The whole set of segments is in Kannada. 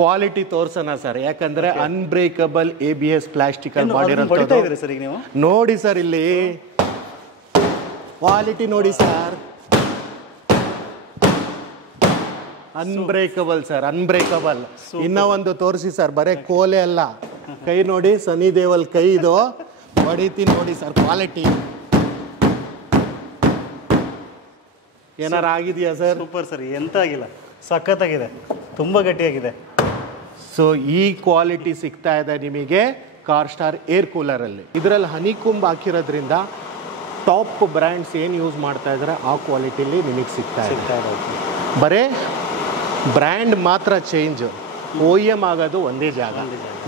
ಕ್ವಾಲಿಟಿ ತೋರ್ಸೋಣ ಸರ್, ಯಾಕಂದ್ರೆ ಅನ್ಬ್ರೇಕಬಲ್ ABS ಪ್ಲಾಸ್ಟಿಕ್ ಅಲ್ಲಿ ಮಾಡಿರೋದು ಸರ್. ಈಗ ನೀವು ನೋಡಿ ಸರ್, ಇಲ್ಲಿ ಕ್ವಾಲಿಟಿ ನೋಡಿ ಸರ್, ಅನ್ಬ್ರೇಕಬಲ್ ಸರ್, ಅನ್ಬ್ರೇಕಬಲ್. ಇನ್ನ ಒಂದು ತೋರಿಸಿ ಸರ್, ಬರೇ ಕೋಲೆ ಅಲ್ಲ, ಕೈ ನೋಡಿ, ಸನಿ ದೇವಲ್ ಕೈ ಇದು ಹೊಡಿತೀನಿ ನೋಡಿ ಸರ್. ಕ್ವಾಲಿಟಿ ಏನಾರ ಆಗಿದೆಯಾ ಸರ್? ಸೂಪರ್ ಸರ್, ಎಂತ ಆಗಿಲ್ಲ, ಸಖತ್ತಾಗಿದೆ, ತುಂಬ ಗಟ್ಟಿಯಾಗಿದೆ. ಸೊ ಈ ಕ್ವಾಲಿಟಿ ಸಿಗ್ತಾ ಇದೆ ನಿಮಗೆ ಕಾರ್ಸ್ಟಾರ್ ಏರ್ ಕೂಲರ್ ಅಲ್ಲಿ. ಇದರಲ್ಲಿ ಹನಿಕುಂಬ್ ಹಾಕಿರೋದ್ರಿಂದ ಟಾಪ್ ಬ್ರ್ಯಾಂಡ್ಸ್ ಏನು ಯೂಸ್ ಮಾಡ್ತಾ ಇದ್ದಾರೆ ಆ ಕ್ವಾಲಿಟಿಲಿ ನಿಮಗೆ ಸಿಗ್ತಾ ಇದೆ. ಬರೇ ಬ್ರ್ಯಾಂಡ್ ಮಾತ್ರ ಚೇಂಜ್, OEM ಆಗೋದು ಒಂದೇ ಜಾಗ.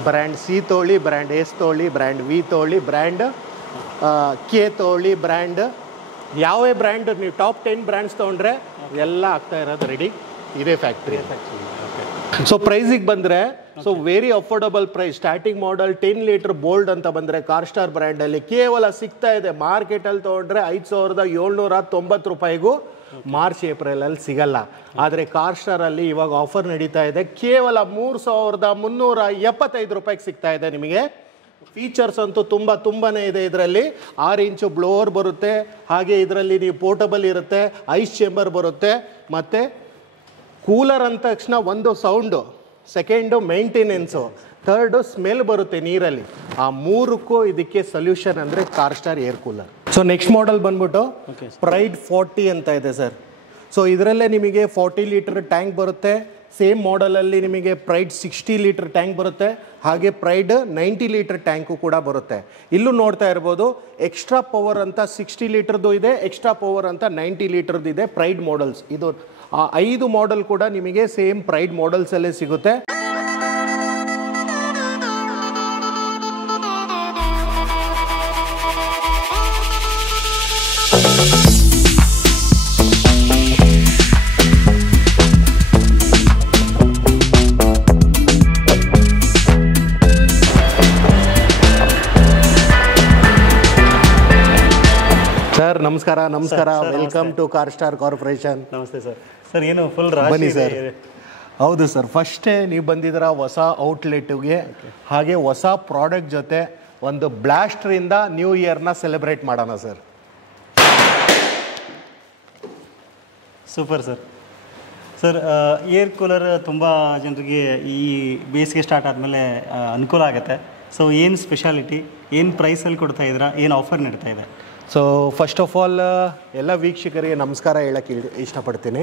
ಬ್ರ್ಯಾಂಡ್ C ತೊಗೊಳ್ಳಿ, ಬ್ರ್ಯಾಂಡ್ S ತೊಗೊಳ್ಳಿ, ಬ್ರ್ಯಾಂಡ್ V ತೊಗೊಳ್ಳಿ, ಬ್ರ್ಯಾಂಡ್ K ತೊಗೊಳ್ಳಿ, ಬ್ರ್ಯಾಂಡ್ ಯಾವೇ ಬ್ರ್ಯಾಂಡ್ ನೀವು ಟಾಪ್ 10 ಬ್ರ್ಯಾಂಡ್ಸ್ ತೊಗೊಂಡ್ರೆ ಎಲ್ಲ ಆಗ್ತಾ ಇರೋದು ರೆಡಿ ಇದೇ ಫ್ಯಾಕ್ಟ್ರಿ. ಸೊ ಪ್ರೈಸಿಗೆ ಬಂದರೆ, so very affordable price. Starting model 10 litre bold ಅಂತ ಬಂದರೆ ಕಾರ್ಸ್ಟಾರ್ ಬ್ರ್ಯಾಂಡಲ್ಲಿ ಕೇವಲ ಸಿಗ್ತಾ ಇದೆ. ಮಾರ್ಕೆಟಲ್ಲಿ ತೊಗೊಂಡ್ರೆ 5790 ರೂಪಾಯಿಗೂ ಮಾರ್ಚ್ ಏಪ್ರಿಲಲ್ಲಿ ಸಿಗಲ್ಲ. ಆದರೆ ಕಾರ್ಸ್ಟಾರಲ್ಲಿ ಇವಾಗ ಆಫರ್ ನಡೀತಾ ಇದೆ, ಕೇವಲ 3375 ರೂಪಾಯಿಗೆ ಸಿಗ್ತಾ ಇದೆ ನಿಮಗೆ. ಫೀಚರ್ಸ್ ಅಂತೂ ತುಂಬನೇ ಇದೆ. ಇದರಲ್ಲಿ 6 ಇಂಚು ಬ್ಲೋವರ್ ಬರುತ್ತೆ, ಹಾಗೆ ಇದರಲ್ಲಿ ನೀವು ಪೋರ್ಟಬಲ್ ಇರುತ್ತೆ, ಐಸ್ ಚೇಂಬರ್ ಬರುತ್ತೆ, ಮತ್ತು ಕೂಲರ್ ಅಂದ ತಕ್ಷಣ ಒಂದು sound, second maintenance, third smell ಬರುತ್ತೆ ನೀರಲ್ಲಿ. ಆ ಮೂರಕ್ಕೂ ಇದಕ್ಕೆ ಸೊಲ್ಯೂಷನ್ ಅಂದರೆ Carstar air cooler. So next model ಬಂದ್ಬಿಟ್ಟು ಪ್ರೈಡ್ 40 ಅಂತ ಇದೆ ಸರ್. ಸೊ ಇದರಲ್ಲೇ ನಿಮಗೆ 40 ಲೀಟರ್ ಟ್ಯಾಂಕ್ ಬರುತ್ತೆ. ಸೇಮ್ ಮಾಡೆಲಲ್ಲಿ ನಿಮಗೆ ಪ್ರೈಡ್ 60 ಲೀಟರ್ ಟ್ಯಾಂಕ್ ಬರುತ್ತೆ, ಹಾಗೆ ಪ್ರೈಡ್ 90 ಲೀಟರ್ ಟ್ಯಾಂಕು ಕೂಡ ಬರುತ್ತೆ. ಇಲ್ಲೂ ನೋಡ್ತಾ ಇರ್ಬೋದು, ಎಕ್ಸ್ಟ್ರಾ ಪವರ್ ಅಂತ 60 ಲೀಟರ್ದು ಇದೆ, ಎಕ್ಸ್ಟ್ರಾ ಪವರ್ ಅಂತ 90 ಲೀಟರ್ದು ಇದೆ. ಪ್ರೈಡ್ ಮಾಡೆಲ್ಸ್ ಇದು ಆ 5 ಮಾಡೆಲ್ ಕೂಡ ನಿಮಗೆ ಸೇಮ್ ಪ್ರೈಡ್ ಮಾಡೆಲ್ಸಲ್ಲೇ ಸಿಗುತ್ತೆ. ಸರ್ ನಮಸ್ಕಾರ. Welcome to Carstar corporation. ನಮಸ್ತೆ ಸರ್. ಸರ್ ಏನು ಫುಲ್ ಬನ್ನಿ ಸರ್. ಹೌದು ಸರ್, ಫಸ್ಟೇ ನೀವು ಬಂದಿದ್ದೀರಾ ಹೊಸ ಔಟ್ಲೆಟ್ಗೆ, ಹಾಗೆ ಹೊಸ ಪ್ರಾಡಕ್ಟ್ ಜೊತೆ ಒಂದು ಬ್ಲಾಸ್ಟ್ರಿಂದ ನ್ಯೂ ಇಯರ್ನ ಸೆಲೆಬ್ರೇಟ್ ಮಾಡೋಣ sir. Super sir. Sir air cooler ತುಂಬ ಜನರಿಗೆ ಈ ಬೇಸಿಗೆ ಸ್ಟಾರ್ಟ್ ಆದಮೇಲೆ ಅನುಕೂಲ ಆಗುತ್ತೆ. ಸೊ ಏನು ಸ್ಪೆಷಾಲಿಟಿ, ಏನು ಪ್ರೈಸಲ್ಲಿ ಕೊಡ್ತಾ ಇದ್ದೀರಾ, ಏನು ಆಫರ್ ನಡೀತಾ ಇದೆ? ಸೊ ಫಸ್ಟ್ ಆಫ್ ಆಲ್ ಎಲ್ಲ ವೀಕ್ಷಕರಿಗೆ ನಮಸ್ಕಾರ ಹೇಳೋಕ್ಕೆ ಇಷ್ಟಪಡ್ತೀನಿ.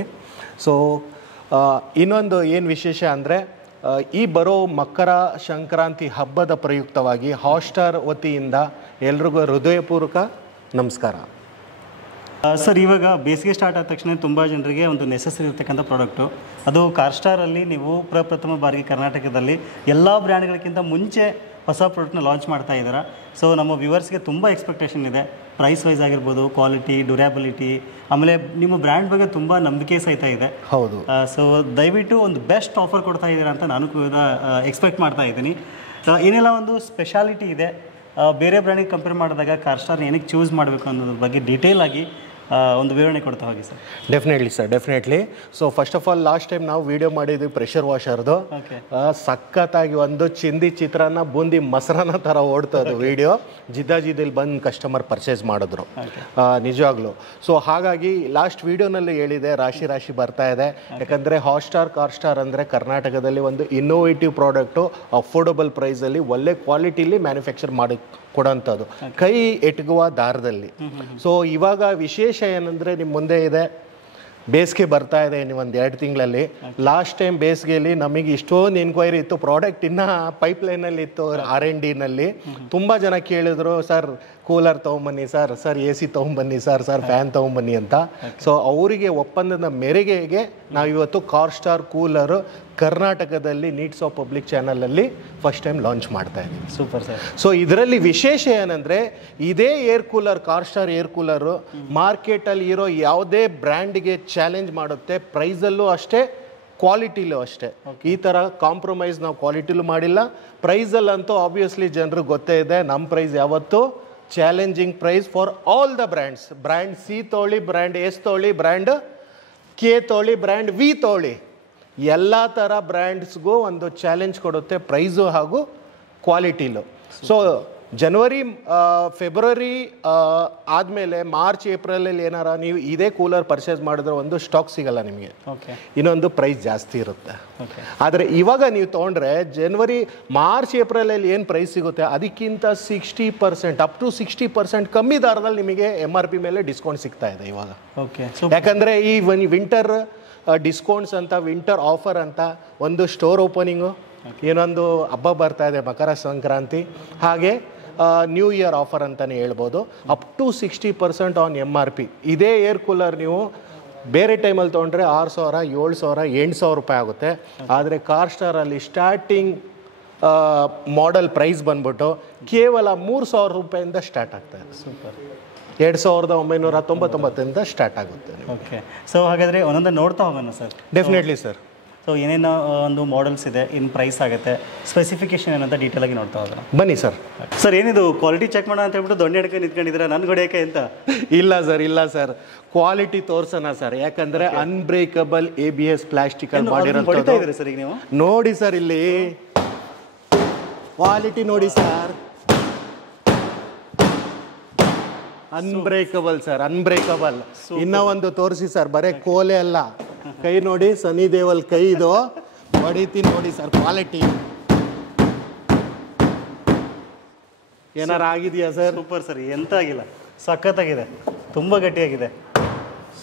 ಸೊ ಇನ್ನೊಂದು ಏನು ವಿಶೇಷ ಅಂದರೆ, ಈ ಬರೋ ಮಕರ ಸಂಕ್ರಾಂತಿ ಹಬ್ಬದ ಪ್ರಯುಕ್ತವಾಗಿ ಹಾಟ್ಸ್ಟಾರ್ ವತಿಯಿಂದ ಎಲ್ರಿಗೂ ಹೃದಯಪೂರ್ವಕ ನಮಸ್ಕಾರ. ಸರ್ ಇವಾಗ ಬೇಸಿಗೆ ಸ್ಟಾರ್ಟ್ ಆದ ತಕ್ಷಣ ತುಂಬ ಜನರಿಗೆ ಒಂದು ನೆಸೆಸರಿ ಇರ್ತಕ್ಕಂಥ ಪ್ರಾಡಕ್ಟು, ಅದು ಕಾರ್ಸ್ಟಾರಲ್ಲಿ ನೀವು ಪ್ರಪ್ರಥಮ ಬಾರಿಗೆ ಕರ್ನಾಟಕದಲ್ಲಿ ಎಲ್ಲ ಬ್ರ್ಯಾಂಡ್ಗಳಿಗಿಂತ ಮುಂಚೆ ಹೊಸ ಪ್ರಾಡಕ್ಟ್ನ ಲಾಂಚ್ ಮಾಡ್ತಾ ಇದ್ದೀರಾ. ಸೊ ನಮ್ಮ ವ್ಯೂವರ್ಸ್ಗೆ ತುಂಬ ಎಕ್ಸ್ಪೆಕ್ಟೇಷನ್ ಇದೆ, ಪ್ರೈಸ್ ವೈಸ್ ಆಗಿರ್ಬೋದು, ಕ್ವಾಲಿಟಿ, ಡ್ಯೂರ್ಯಾಬಿಲಿಟಿ, ಆಮೇಲೆ ನಿಮ್ಮ ಬ್ರ್ಯಾಂಡ್ ಬಗ್ಗೆ ತುಂಬ ನಂಬಿಕೆ ಸಹಿತ ಇದೆ. ಹೌದು. ಸೊ ದಯವಿಟ್ಟು ಒಂದು ಬೆಸ್ಟ್ ಆಫರ್ ಕೊಡ್ತಾ ಇದ್ದೀರಾ ಅಂತ ನಾನು ಕೂಡ ಎಕ್ಸ್ಪೆಕ್ಟ್ ಮಾಡ್ತಾ ಇದ್ದೀನಿ. ಏನೆಲ್ಲ ಒಂದು ಸ್ಪೆಷಾಲಿಟಿ ಇದೆ, ಬೇರೆ ಬ್ರ್ಯಾಂಡಿಗೆ ಕಂಪೇರ್ ಮಾಡಿದಾಗ ಕಾರ್ಸ್ಟಾರ್ನ ಏನಕ್ಕೆ ಚೂಸ್ ಮಾಡಬೇಕು ಅನ್ನೋದ್ರ ಬಗ್ಗೆ ಡೀಟೇಲ್ ಆಗಿ ಒಂದು ವಿವರಣೆ ಕೊಡ್ತಾ ಹೋಗಿ sir. Definitely sir, definitely. So first of all last time ನಾವು ವಿಡಿಯೋ ಮಾಡಿದ್ವಿ ಪ್ರೆಷರ್ ವಾಷರ್ದು, ಸಖತ್ತಾಗಿ ಒಂದು ಚಿಂದಿ ಚಿತ್ರಾನ್ನ ಬೂಂದಿ ಮೊಸರನ್ನ ಥರ ಓಡ್ತದು ವಿಡಿಯೋ. ಜಿದ್ದಾಜಿದಲ್ಲಿ ಬಂದು ಕಸ್ಟಮರ್ ಪರ್ಚೇಸ್ ಮಾಡಿದ್ರು ನಿಜವಾಗ್ಲೂ. ಸೊ ಹಾಗಾಗಿ ಲಾಸ್ಟ್ ವಿಡಿಯೋನಲ್ಲಿ ಹೇಳಿದೆ, ರಾಶಿ ಬರ್ತಾ ಇದೆ. ಯಾಕಂದರೆ ಹಾಟ್ಸ್ಟಾರ್ ಕಾರ್ಸ್ಟಾರ್ ಅಂದರೆ ಕರ್ನಾಟಕದಲ್ಲಿ ಒಂದು ಇನ್ನೋವೇಟಿವ್ ಪ್ರಾಡಕ್ಟು, ಅಫೋರ್ಡಬಲ್ ಪ್ರೈಸಲ್ಲಿ ಒಳ್ಳೆ ಕ್ವಾಲಿಟಿಲಿ ಮ್ಯಾನುಫ್ಯಾಕ್ಚರ್ ಮಾಡಿ ಕೊಡೋಂಥದ್ದು, ಕೈ ಎಟುಕುವ ದಾರದಲ್ಲಿ. ಸೊ ಇವಾಗ ವಿಶೇಷ ಏನಂದರೆ, ನಿಮ್ಮ ಮುಂದೆ ಇದೆ, ಬೇಸಿಗೆ ಬರ್ತಾ ಇದೆ ಇನ್ನು ಒಂದು 2 ತಿಂಗಳಲ್ಲಿ. ಲಾಸ್ಟ್ ಟೈಮ್ ಬೇಸಿಗೆಯಲ್ಲಿ ನಮಗೆ ಇಷ್ಟೊಂದು ಎನ್ಕ್ವೈರಿ ಇತ್ತು, ಪ್ರಾಡಕ್ಟ್ ಇನ್ನೂ ಪೈಪ್ಲೈನಲ್ಲಿ ಇತ್ತು, R&Dನಲ್ಲಿ. ತುಂಬ ಜನ ಕೇಳಿದ್ರು, ಸರ್ ಕೂಲರ್ ತೊಗೊಂಬನ್ನಿ ಸರ್, AC ತೊಗೊಂಬನ್ನಿ ಸರ್, ಫ್ಯಾನ್ ತೊಗೊಂಬನ್ನಿ ಅಂತ. ಸೊ ಅವರಿಗೆ ಒಪ್ಪಂದದ ಮೇರೆಗೆ ನಾವಿವತ್ತು ಕಾರ್ಸ್ಟಾರ್ ಕೂಲರು ಕರ್ನಾಟಕದಲ್ಲಿ ನೀಡ್ಸ್ ಆಫ್ ಪಬ್ಲಿಕ್ ಚಾನಲಲ್ಲಿ ಫಸ್ಟ್ ಟೈಮ್ ಲಾಂಚ್ ಮಾಡ್ತಾ ಇದ್ದೀವಿ. Super sir. ಸೊ ಇದರಲ್ಲಿ ವಿಶೇಷ ಏನಂದರೆ, ಇದೇ air cooler, Carstar air cooler ಮಾರ್ಕೆಟಲ್ಲಿ ಇರೋ ಯಾವುದೇ ಬ್ರ್ಯಾಂಡ್ಗೆ ಚಾಲೆಂಜ್ ಮಾಡುತ್ತೆ. ಪ್ರೈಸಲ್ಲೂ ಅಷ್ಟೇ, ಕ್ವಾಲಿಟಿಲೂ ಅಷ್ಟೇ. ಈ ಥರ ಕಾಂಪ್ರಮೈಸ್ ನಾವು ಕ್ವಾಲಿಟಿಲೂ ಮಾಡಿಲ್ಲ. ಪ್ರೈಸಲ್ಲಂತೂ ಆಬ್ವಿಯಸ್ಲಿ ಜನರಿಗೆ ಗೊತ್ತೇ ಇದೆ, ನಮ್ಮ ಪ್ರೈಸ್ ಯಾವತ್ತೂ challenging price for all the brands. Brand C ತೊಗೊಳ್ಳಿ, ಬ್ರ್ಯಾಂಡ್ S ತೊಗೊಳ್ಳಿ, ಬ್ರ್ಯಾಂಡ್ K ತೊಗೊಳ್ಳಿ, ಬ್ರ್ಯಾಂಡ್ V ತೊಗೊಳ್ಳಿ, ಎಲ್ಲ ಥರ ಬ್ರ್ಯಾಂಡ್ಸ್ಗೂ ಒಂದು ಚಾಲೆಂಜ್ ಕೊಡುತ್ತೆ ಪ್ರೈಸು ಹಾಗೂ ಕ್ವಾಲಿಟಿಲು. ಸೊ ಜನವರಿ ಫೆಬ್ರವರಿ ಆದಮೇಲೆ ಮಾರ್ಚ್ ಏಪ್ರಿಲಲ್ಲಿ ಏನಾರ ನೀವು ಇದೇ ಕೂಲರ್ ಪರ್ಚೇಸ್ ಮಾಡಿದ್ರೆ ಒಂದು ಸ್ಟಾಕ್ ಸಿಗಲ್ಲ ನಿಮಗೆ, ಇನ್ನೊಂದು ಪ್ರೈಸ್ ಜಾಸ್ತಿ ಇರುತ್ತೆ. ಆದರೆ ಇವಾಗ ನೀವು ತೊಗೊಂಡ್ರೆ ಜನವರಿ ಮಾರ್ಚ್ ಏಪ್ರಿಲಲ್ಲಿ ಏನು ಪ್ರೈಸ್ ಸಿಗುತ್ತೆ ಅದಕ್ಕಿಂತ 60% ಅಪ್ ಟು 60% ಕಮ್ಮಿ ದರದಲ್ಲಿ ನಿಮಗೆ MRP ಮೇಲೆ ಡಿಸ್ಕೌಂಟ್ ಸಿಗ್ತಾ ಇದೆ ಇವಾಗ. ಯಾಕಂದರೆ ಈ ವಿಂಟರ್ ಡಿಸ್ಕೌಂಟ್ಸ್ ಅಂತ, ವಿಂಟರ್ ಆಫರ್ ಅಂತ ಒಂದು ಸ್ಟೋರ್ ಓಪನಿಂಗು, ಏನೊಂದು ಹಬ್ಬ ಬರ್ತಾ ಇದೆ ಮಕರ ಸಂಕ್ರಾಂತಿ, ಹಾಗೆ ನ್ಯೂ ಇಯರ್ ಆಫರ್ ಅಂತಲೇ ಹೇಳ್ಬೋದು. Up to 60% on MRP. ಇದೇ ಏರ್ ಕೂಲರ್ ನೀವು ಬೇರೆ ಟೈಮಲ್ಲಿ ತೊಗೊಂಡ್ರೆ 6,000, 7,000, 8,000 ರೂಪಾಯಿ ಆಗುತ್ತೆ. ಆದರೆ ಕಾರ್-ಸ್ಟಾರಲ್ಲಿ ಸ್ಟಾರ್ಟಿಂಗ್ ಮಾಡೆಲ್ ಪ್ರೈಸ್ ಬಂದ್ಬಿಟ್ಟು ಕೇವಲ 3,000 ರೂಪಾಯಿಂದ ಸ್ಟಾರ್ಟ್ ಆಗ್ತಾ ಇದೆ. ಸೂಪರ್. 2,999 ಸ್ಟಾರ್ಟ್ ಆಗುತ್ತೆ. ಓಕೆ, ಸೊ ಹಾಗಾದರೆ ಒಂದೊಂದು ನೋಡ್ತಾ ಹೋಗೋಣ ಸರ್. Definitely sir. ಸೊ ಏನೇನೋ ಒಂದು ಮಾಡೆಲ್ಸ್ ಇದೆ, ಇನ್ನು ಪ್ರೈಸ್ ಆಗುತ್ತೆ, ಸ್ಪೆಸಿಫಿಕೇಶನ್ ಏನಂತ ಡೀಟೇಲಾಗಿ ನೋಡ್ತಾ ಹೋಗೋಣ. ಬನ್ನಿ ಸರ್. ಸರ್ ಏನಿದು ಕ್ವಾಲಿಟಿ ಚೆಕ್ ಮಾಡೋಣ ಅಂತ ಹೇಳ್ಬಿಟ್ಟು ದೊಣ್ಣೆ ಹಿಡ್ಕೊಂಡು ನಿಂತ್ಕೊಂಡಿದ್ದೀರಾ, ನನ್ಗೆ ಹೊಡೆಯೋಕೆ ಅಂತ? ಇಲ್ಲ ಸರ್ ಕ್ವಾಲಿಟಿ ತೋರ್ಸೋಣ ಸರ್. ಯಾಕಂದ್ರೆ ಅನ್ಬ್ರೇಕಬಲ್ ABS ಪ್ಲಾಸ್ಟಿಕ್ ಅಲ್ಲಿ ಮಾಡಿರೋದು ಸರ್. ಈಗ ನೀವು ನೋಡಿ ಸರ್, ಇಲ್ಲಿ ಕ್ವಾಲಿಟಿ ನೋಡಿ ಸರ್. Unbreakable sir, unbreakable. ಇನ್ನ ಒಂದು ತೋರಿಸಿ ಸರ್, ಬರೇ ಕೋಲೆ ಅಲ್ಲ, ಕೈ ನೋಡಿ, ಸನಿ ದೇವಲ್ ಕೈ ಇದು ಹೊಡಿತೀನಿ ನೋಡಿ ಸರ್. ಕ್ವಾಲಿಟಿ ಏನಾರು ಆಗಿದೆಯಾ ಸರ್? ಸೂಪರ್ ಸರ್, ಎಂತ ಆಗಿಲ್ಲ, ಸಖತ್ತಾಗಿದೆ, ತುಂಬ ಗಟ್ಟಿಯಾಗಿದೆ.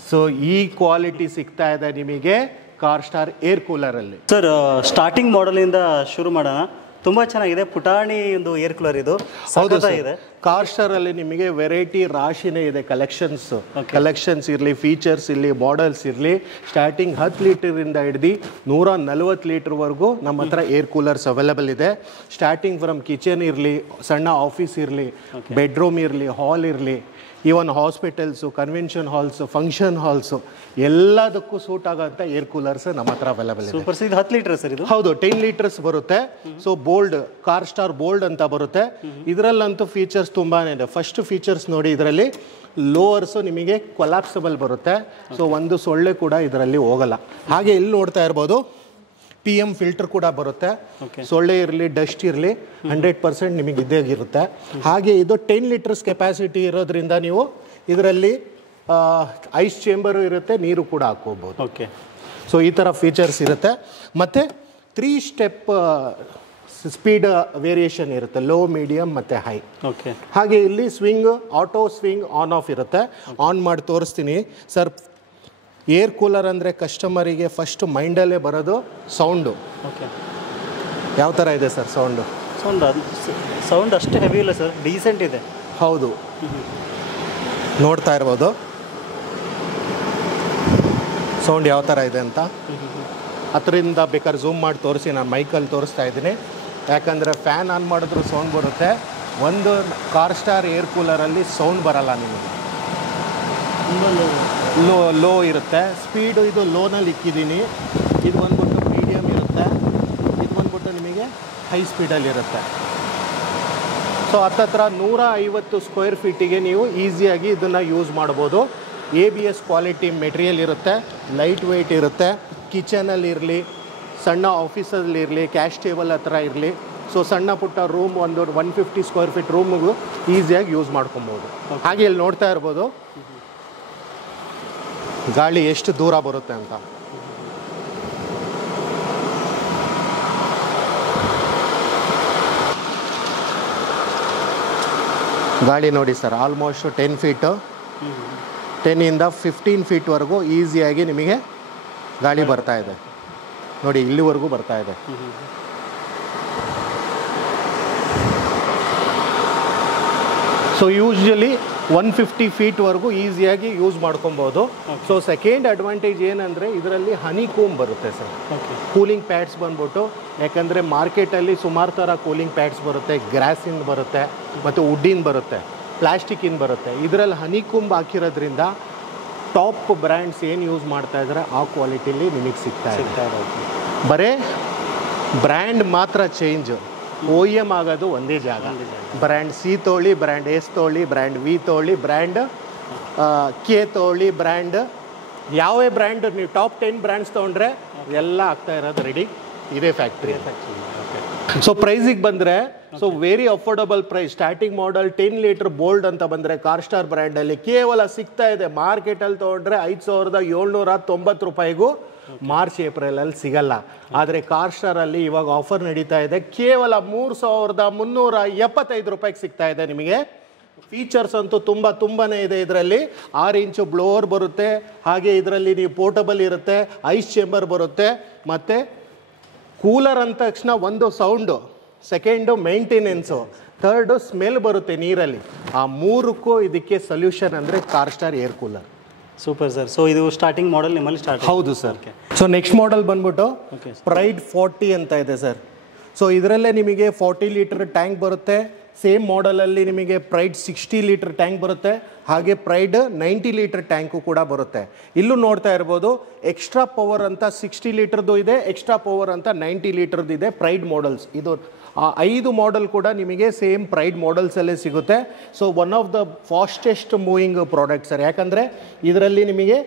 ಸೊ ಈ ಕ್ವಾಲಿಟಿ ಸಿಗ್ತಾ ಇದೆ ನಿಮಗೆ ಕಾರ್-ಸ್ಟಾರ್ ಏರ್ ಕೂಲರಲ್ಲಿ. ಸರ್ ಸ್ಟಾರ್ಟಿಂಗ್ ಮಾಡೆಲಿಂದ ಶುರು ಮಾಡೋಣ. ತುಂಬ ಚೆನ್ನಾಗಿದೆ, ಪುಟಾಣಿ ಒಂದು ಏರ್ ಕೂಲರ್ ಇದು. ಹೌದು ಇದೆ. ಕಾರ್-ಸ್ಟಾರಲ್ಲಿ ನಿಮಗೆ ವೆರೈಟಿ ರಾಶಿನೇ ಇದೆ. ಕಲೆಕ್ಷನ್ಸ್ ಇರಲಿ, ಫೀಚರ್ಸ್ ಇರಲಿ, ಮಾಡೆಲ್ಸ್ ಇರಲಿ, ಸ್ಟಾರ್ಟಿಂಗ್ 10 ಲೀಟರಿಂದ ಹಿಡ್ದು 140 ಲೀಟರ್ವರೆಗೂ ನಮ್ಮ ಹತ್ರ ಏರ್ ಕೂಲರ್ಸ್ ಅವೈಲೇಬಲ್ ಇದೆ. ಸ್ಟಾರ್ಟಿಂಗ್ ಫ್ರಮ್ ಕಿಚನ್ ಇರಲಿ, ಸಣ್ಣ ಆಫೀಸ್ ಇರಲಿ, ಬೆಡ್ರೂಮ್ ಇರಲಿ, ಹಾಲ್ ಇರಲಿ, even hospitals, convention halls, function halls, ಎಲ್ಲದಕ್ಕೂ ಸೂಟ್ ಆಗೋಂಥ ಏರ್ ಕೂಲರ್ಸ್ ನಮ್ಮ ಹತ್ರ ಅವೈಲೇಬಲ್ ಇದೆ. ಸೂಪರ್. ಇದು 10 ಲೀಟರ್ ಸರ್? ಇದು ಹೌದು, 10 ಲೀಟರ್ಸ್ ಬರುತ್ತೆ. ಸೊ ಬೋಲ್ಡ್, ಕಾರ್-ಸ್ಟಾರ್ ಬೋಲ್ಡ್ ಅಂತ ಬರುತ್ತೆ. ಇದರಲ್ಲಂತೂ ಫೀಚರ್ಸ್ ತುಂಬಾ ಇದೆ. ಫಸ್ಟ್ ಫೀಚರ್ಸ್ ನೋಡಿ, ಇದರಲ್ಲಿ ಲೋವರ್ಸು ನಿಮಗೆ ಕೊಲಾಪ್ಸಬಲ್ ಬರುತ್ತೆ. ಸೊ ಒಂದು ಸೊಳ್ಳೆ ಕೂಡ ಇದರಲ್ಲಿ ಹೋಗಲ್ಲ. ಹಾಗೆ ಇಲ್ಲಿ ನೋಡ್ತಾ ಇರ್ಬೋದು, PM ಫಿಲ್ಟರ್ ಕೂಡ ಬರುತ್ತೆ. ಸೊಳ್ಳೆ ಇರಲಿ, ಡಸ್ಟ್ ಇರಲಿ, 100% ನಿಮಗೆ ಇದ್ದೇ. ಹಾಗೆ ಇದು 10 ಲೀಟರ್ಸ್ ಕೆಪಾಸಿಟಿ ಇರೋದ್ರಿಂದ ನೀವು ಇದರಲ್ಲಿ ಐಸ್ ಚೇಂಬರು ಇರುತ್ತೆ, ನೀರು ಕೂಡ ಹಾಕೋಬೋದು. ಓಕೆ. ಸೊ ಈ ಥರ ಫೀಚರ್ಸ್ ಇರುತ್ತೆ. ಮತ್ತು 3 ಸ್ಟೆಪ್ ಸ್ಪೀಡ್ ವೇರಿಯೇಷನ್ ಇರುತ್ತೆ, ಲೋ, ಮೀಡಿಯಮ್ ಮತ್ತು ಹೈ. ಓಕೆ. ಹಾಗೆ ಇಲ್ಲಿ swing, auto swing, on off ಇರುತ್ತೆ. ಆನ್ ಮಾಡಿ ತೋರಿಸ್ತೀನಿ ಸರ್. ಏರ್ ಕೂಲರ್ ಅಂದರೆ ಕಸ್ಟಮರಿಗೆ ಫಸ್ಟ್ ಮೈಂಡಲ್ಲೇ ಬರೋದು ಸೌಂಡು. ಓಕೆ. ಯಾವ ಥರ ಇದೆ ಸರ್ ಸೌಂಡು? ಸೌಂಡ್ ಅಷ್ಟು ಹೆವಿ ಇಲ್ಲ ಸರ್, ಡೀಸೆಂಟ್ ಇದೆ. ಹೌದು, ನೋಡ್ತಾ ಇರ್ಬೋದು ಸೌಂಡ್ ಯಾವ ಥರ ಇದೆ ಅಂತ. ಅದರಿಂದ ಬೇಕಾದ್ರೆ ಝೂಮ್ ಮಾಡಿ ತೋರಿಸಿ, ನಾನು ಮೈಕಲ್ಲಿ ತೋರಿಸ್ತಾ ಇದ್ದೀನಿ. ಯಾಕಂದರೆ ಫ್ಯಾನ್ ಆನ್ ಮಾಡಿದ್ರು ಸೌಂಡ್ ಬರುತ್ತೆ. ಒಂದು ಕಾರ್-ಸ್ಟಾರ್ ಏರ್ ಕೂಲರಲ್ಲಿ ಸೌಂಡ್ ಬರಲ್ಲ ನಿಮಗೆ, ಲೋ ಇರುತ್ತೆ. ಸ್ಪೀಡು ಇದು ಲೋನಲ್ಲಿ ಇಕ್ಕಿದ್ದೀನಿ. ಇದು ಬಂದ್ಬಿಟ್ಟು ಮೀಡಿಯಮ್ ಇರುತ್ತೆ. ಇದು ಬಂದ್ಬಿಟ್ಟು ನಿಮಗೆ ಹೈ ಸ್ಪೀಡಲ್ಲಿರುತ್ತೆ. ಸೊ ಹತ್ತತ್ರ 150 ಸ್ಕ್ವೇರ್ ಫೀಟಿಗೆ ನೀವು ಈಸಿಯಾಗಿ ಇದನ್ನು ಯೂಸ್ ಮಾಡ್ಬೋದು. ABS ಕ್ವಾಲಿಟಿ ಮೆಟೀರಿಯಲ್ ಇರುತ್ತೆ, ಲೈಟ್ ವೆಯ್ಟ್ ಇರುತ್ತೆ. ಕಿಚನಲ್ಲಿರಲಿ, ಸಣ್ಣ ಆಫೀಸಲ್ಲಿರಲಿ, ಕ್ಯಾಶ್ ಟೇಬಲ್ ಹತ್ರ ಇರಲಿ, ಸೊ ಸಣ್ಣ ಪುಟ್ಟ ರೂಮ್, ಒಂದು 150 ಸ್ಕ್ವೇರ್ ಫೀಟ್ ರೂಮಿಗೂ ಈಸಿಯಾಗಿ ಯೂಸ್ ಮಾಡ್ಕೊಬೋದು. ಹಾಗೆ ಇಲ್ಲಿ ನೋಡ್ತಾ ಇರ್ಬೋದು ಗಾಳಿ ಎಷ್ಟು ದೂರ ಬರುತ್ತೆ ಅಂತ. ಗಾಳಿ ನೋಡಿ ಸರ್, ಆಲ್ಮೋಸ್ಟ್ 10 ಫೀಟು, 10 ಇಂದ 15 ಫೀಟ್ವರೆಗೂ ಈಸಿಯಾಗಿ ನಿಮಗೆ ಗಾಳಿ ಬರ್ತಾ ಇದೆ. ನೋಡಿ ಇಲ್ಲಿವರೆಗೂ ಬರ್ತಾ ಇದೆ. ಸೊ ಯೂಶ್ವಲಿ 150 ಫೀಟ್ವರೆಗೂ ಈಸಿಯಾಗಿ ಯೂಸ್ ಮಾಡ್ಕೊಬೋದು. ಸೊ ಸೆಕೆಂಡ್ ಅಡ್ವಾಂಟೇಜ್ ಏನಂದರೆ ಇದರಲ್ಲಿ ಹನಿ ಕೂಮ್ ಬರುತ್ತೆ ಸರ್. ಕೂಲಿಂಗ್ ಪ್ಯಾಡ್ಸ್ ಬಂದ್ಬಿಟ್ಟು, ಯಾಕಂದರೆ ಮಾರ್ಕೆಟಲ್ಲಿ ಸುಮಾರು ಥರ ಕೂಲಿಂಗ್ ಪ್ಯಾಡ್ಸ್ ಬರುತ್ತೆ. ಗ್ರಾಸಿಂದ ಬರುತ್ತೆ, ಮತ್ತು ವುಡ್ಡಿನ ಬರುತ್ತೆ, ಪ್ಲಾಸ್ಟಿಕ್ಕಿನ ಬರುತ್ತೆ. ಇದರಲ್ಲಿ ಹನಿ ಕೂಂಬ್ ಹಾಕಿರೋದ್ರಿಂದ ಟಾಪ್ ಬ್ರ್ಯಾಂಡ್ಸ್ ಏನು ಯೂಸ್ ಮಾಡ್ತಾ ಇದ್ದಾರೆ ಆ ಕ್ವಾಲಿಟಿಲಿ ನಿಮಗೆ ಸಿಗ್ತಾ ಇದೆ. ಬರೀ ಬ್ರ್ಯಾಂಡ್ ಮಾತ್ರ ಚೇಂಜ್, OEM ಆಗೋದು ಒಂದೇ ಜಾಗ. ಬ್ರ್ಯಾಂಡ್ C ತೊಗೊಳ್ಳಿ, ಬ್ರ್ಯಾಂಡ್ S ತೊಗೊಳ್ಳಿ, ಬ್ರ್ಯಾಂಡ್ V ತೊಗೊಳ್ಳಿ, ಬ್ರ್ಯಾಂಡ್ K ತೊಗೊಳ್ಳಿ, ಬ್ರ್ಯಾಂಡ್ ಯಾವೇ ಬ್ರ್ಯಾಂಡ್ ನೀವು ಟಾಪ್ 10 ಬ್ರ್ಯಾಂಡ್ಸ್ ತೊಗೊಂಡ್ರೆ ಎಲ್ಲ ಆಗ್ತಾ ಇರೋದು ರೆಡಿ ಇದೇ ಫ್ಯಾಕ್ಟ್ರಿ. ಸೊ ಪ್ರೈಸಿಗೆ ಬಂದರೆ so very affordable price. Starting model 10 litre bold ಅಂತ ಬಂದರೆ ಕಾರ್ ಸ್ಟಾರ್ ಬ್ರ್ಯಾಂಡಲ್ಲಿ ಕೇವಲ ಸಿಗ್ತಾ ಇದೆ. ಮಾರ್ಕೆಟಲ್ಲಿ ತೊಗೊಂಡ್ರೆ 5790 ರೂಪಾಯಿಗೂ ಮಾರ್ಚ್ ಏಪ್ರಿಲಲ್ಲಿ ಸಿಗಲ್ಲ. ಆದರೆ ಕಾರ್ ಸ್ಟಾರಲ್ಲಿ ಇವಾಗ ಆಫರ್ ನಡೀತಾ ಇದೆ, ಕೇವಲ 3375 ರೂಪಾಯಿಗೆ ಸಿಗ್ತಾ ಇದೆ ನಿಮಗೆ. ಫೀಚರ್ಸ್ ಅಂತೂ ತುಂಬನೇ ಇದೆ ಇದರಲ್ಲಿ. 6 ಇಂಚು ಬ್ಲೋವರ್ ಬರುತ್ತೆ, ಹಾಗೆ ಇದರಲ್ಲಿ ನೀವು ಪೋರ್ಟಬಲ್ ಇರುತ್ತೆ, ಐಸ್ ಚೇಂಬರ್ ಬರುತ್ತೆ, ಮತ್ತು ಕೂಲರ್ ಅಂದ ತಕ್ಷಣ ಒಂದು sound, second maintenance, third smell ಬರುತ್ತೆ ನೀರಲ್ಲಿ. ಆ ಮೂರಕ್ಕೂ ಇದಕ್ಕೆ ಸೊಲ್ಯೂಷನ್ ಅಂದರೆ car star air cooler. Super sir. So ಇದು ಸ್ಟಾರ್ಟಿಂಗ್ ಮಾಡೆಲ್ ನಿಮ್ಮಲ್ಲಿ ಸ್ಟಾರ್ಟ್? ಹೌದು ಸರ್. ಸೊ ನೆಕ್ಸ್ಟ್ ಮಾಡೆಲ್ ಬಂದ್ಬಿಟ್ಟು ಪ್ರೈಡ್ 40 ಅಂತ ಇದೆ ಸರ್. ಸೊ ಇದರಲ್ಲೇ ನಿಮಗೆ 40 ಲೀಟರ್ ಟ್ಯಾಂಕ್ ಬರುತ್ತೆ. ಸೇಮ್ ಮಾಡೆಲಲ್ಲಿ ನಿಮಗೆ ಪ್ರೈಡ್ 60 ಲೀಟರ್ ಟ್ಯಾಂಕ್ ಬರುತ್ತೆ, ಹಾಗೆ ಪ್ರೈಡ್ 90 ಲೀಟರ್ ಟ್ಯಾಂಕು ಕೂಡ ಬರುತ್ತೆ. ಇಲ್ಲೂ ನೋಡ್ತಾ ಇರ್ಬೋದು, ಎಕ್ಸ್ಟ್ರಾ ಪವರ್ ಅಂತ 60 ಲೀಟರ್ದು ಇದೆ, ಎಕ್ಸ್ಟ್ರಾ ಪವರ್ ಅಂತ 90 ಲೀಟರ್ದು ಇದೆ. ಪ್ರೈಡ್ ಮಾಡೆಲ್ಸ್ ಇದು 5 ಮಾಡೆಲ್ ಕೂಡ ನಿಮಗೆ ಸೇಮ್ ಪ್ರೈಡ್ ಮಾಡೆಲ್ಸಲ್ಲೇ ಸಿಗುತ್ತೆ. So one of the fastest moving product sir. ಯಾಕಂದರೆ ಇದರಲ್ಲಿ ನಿಮಗೆ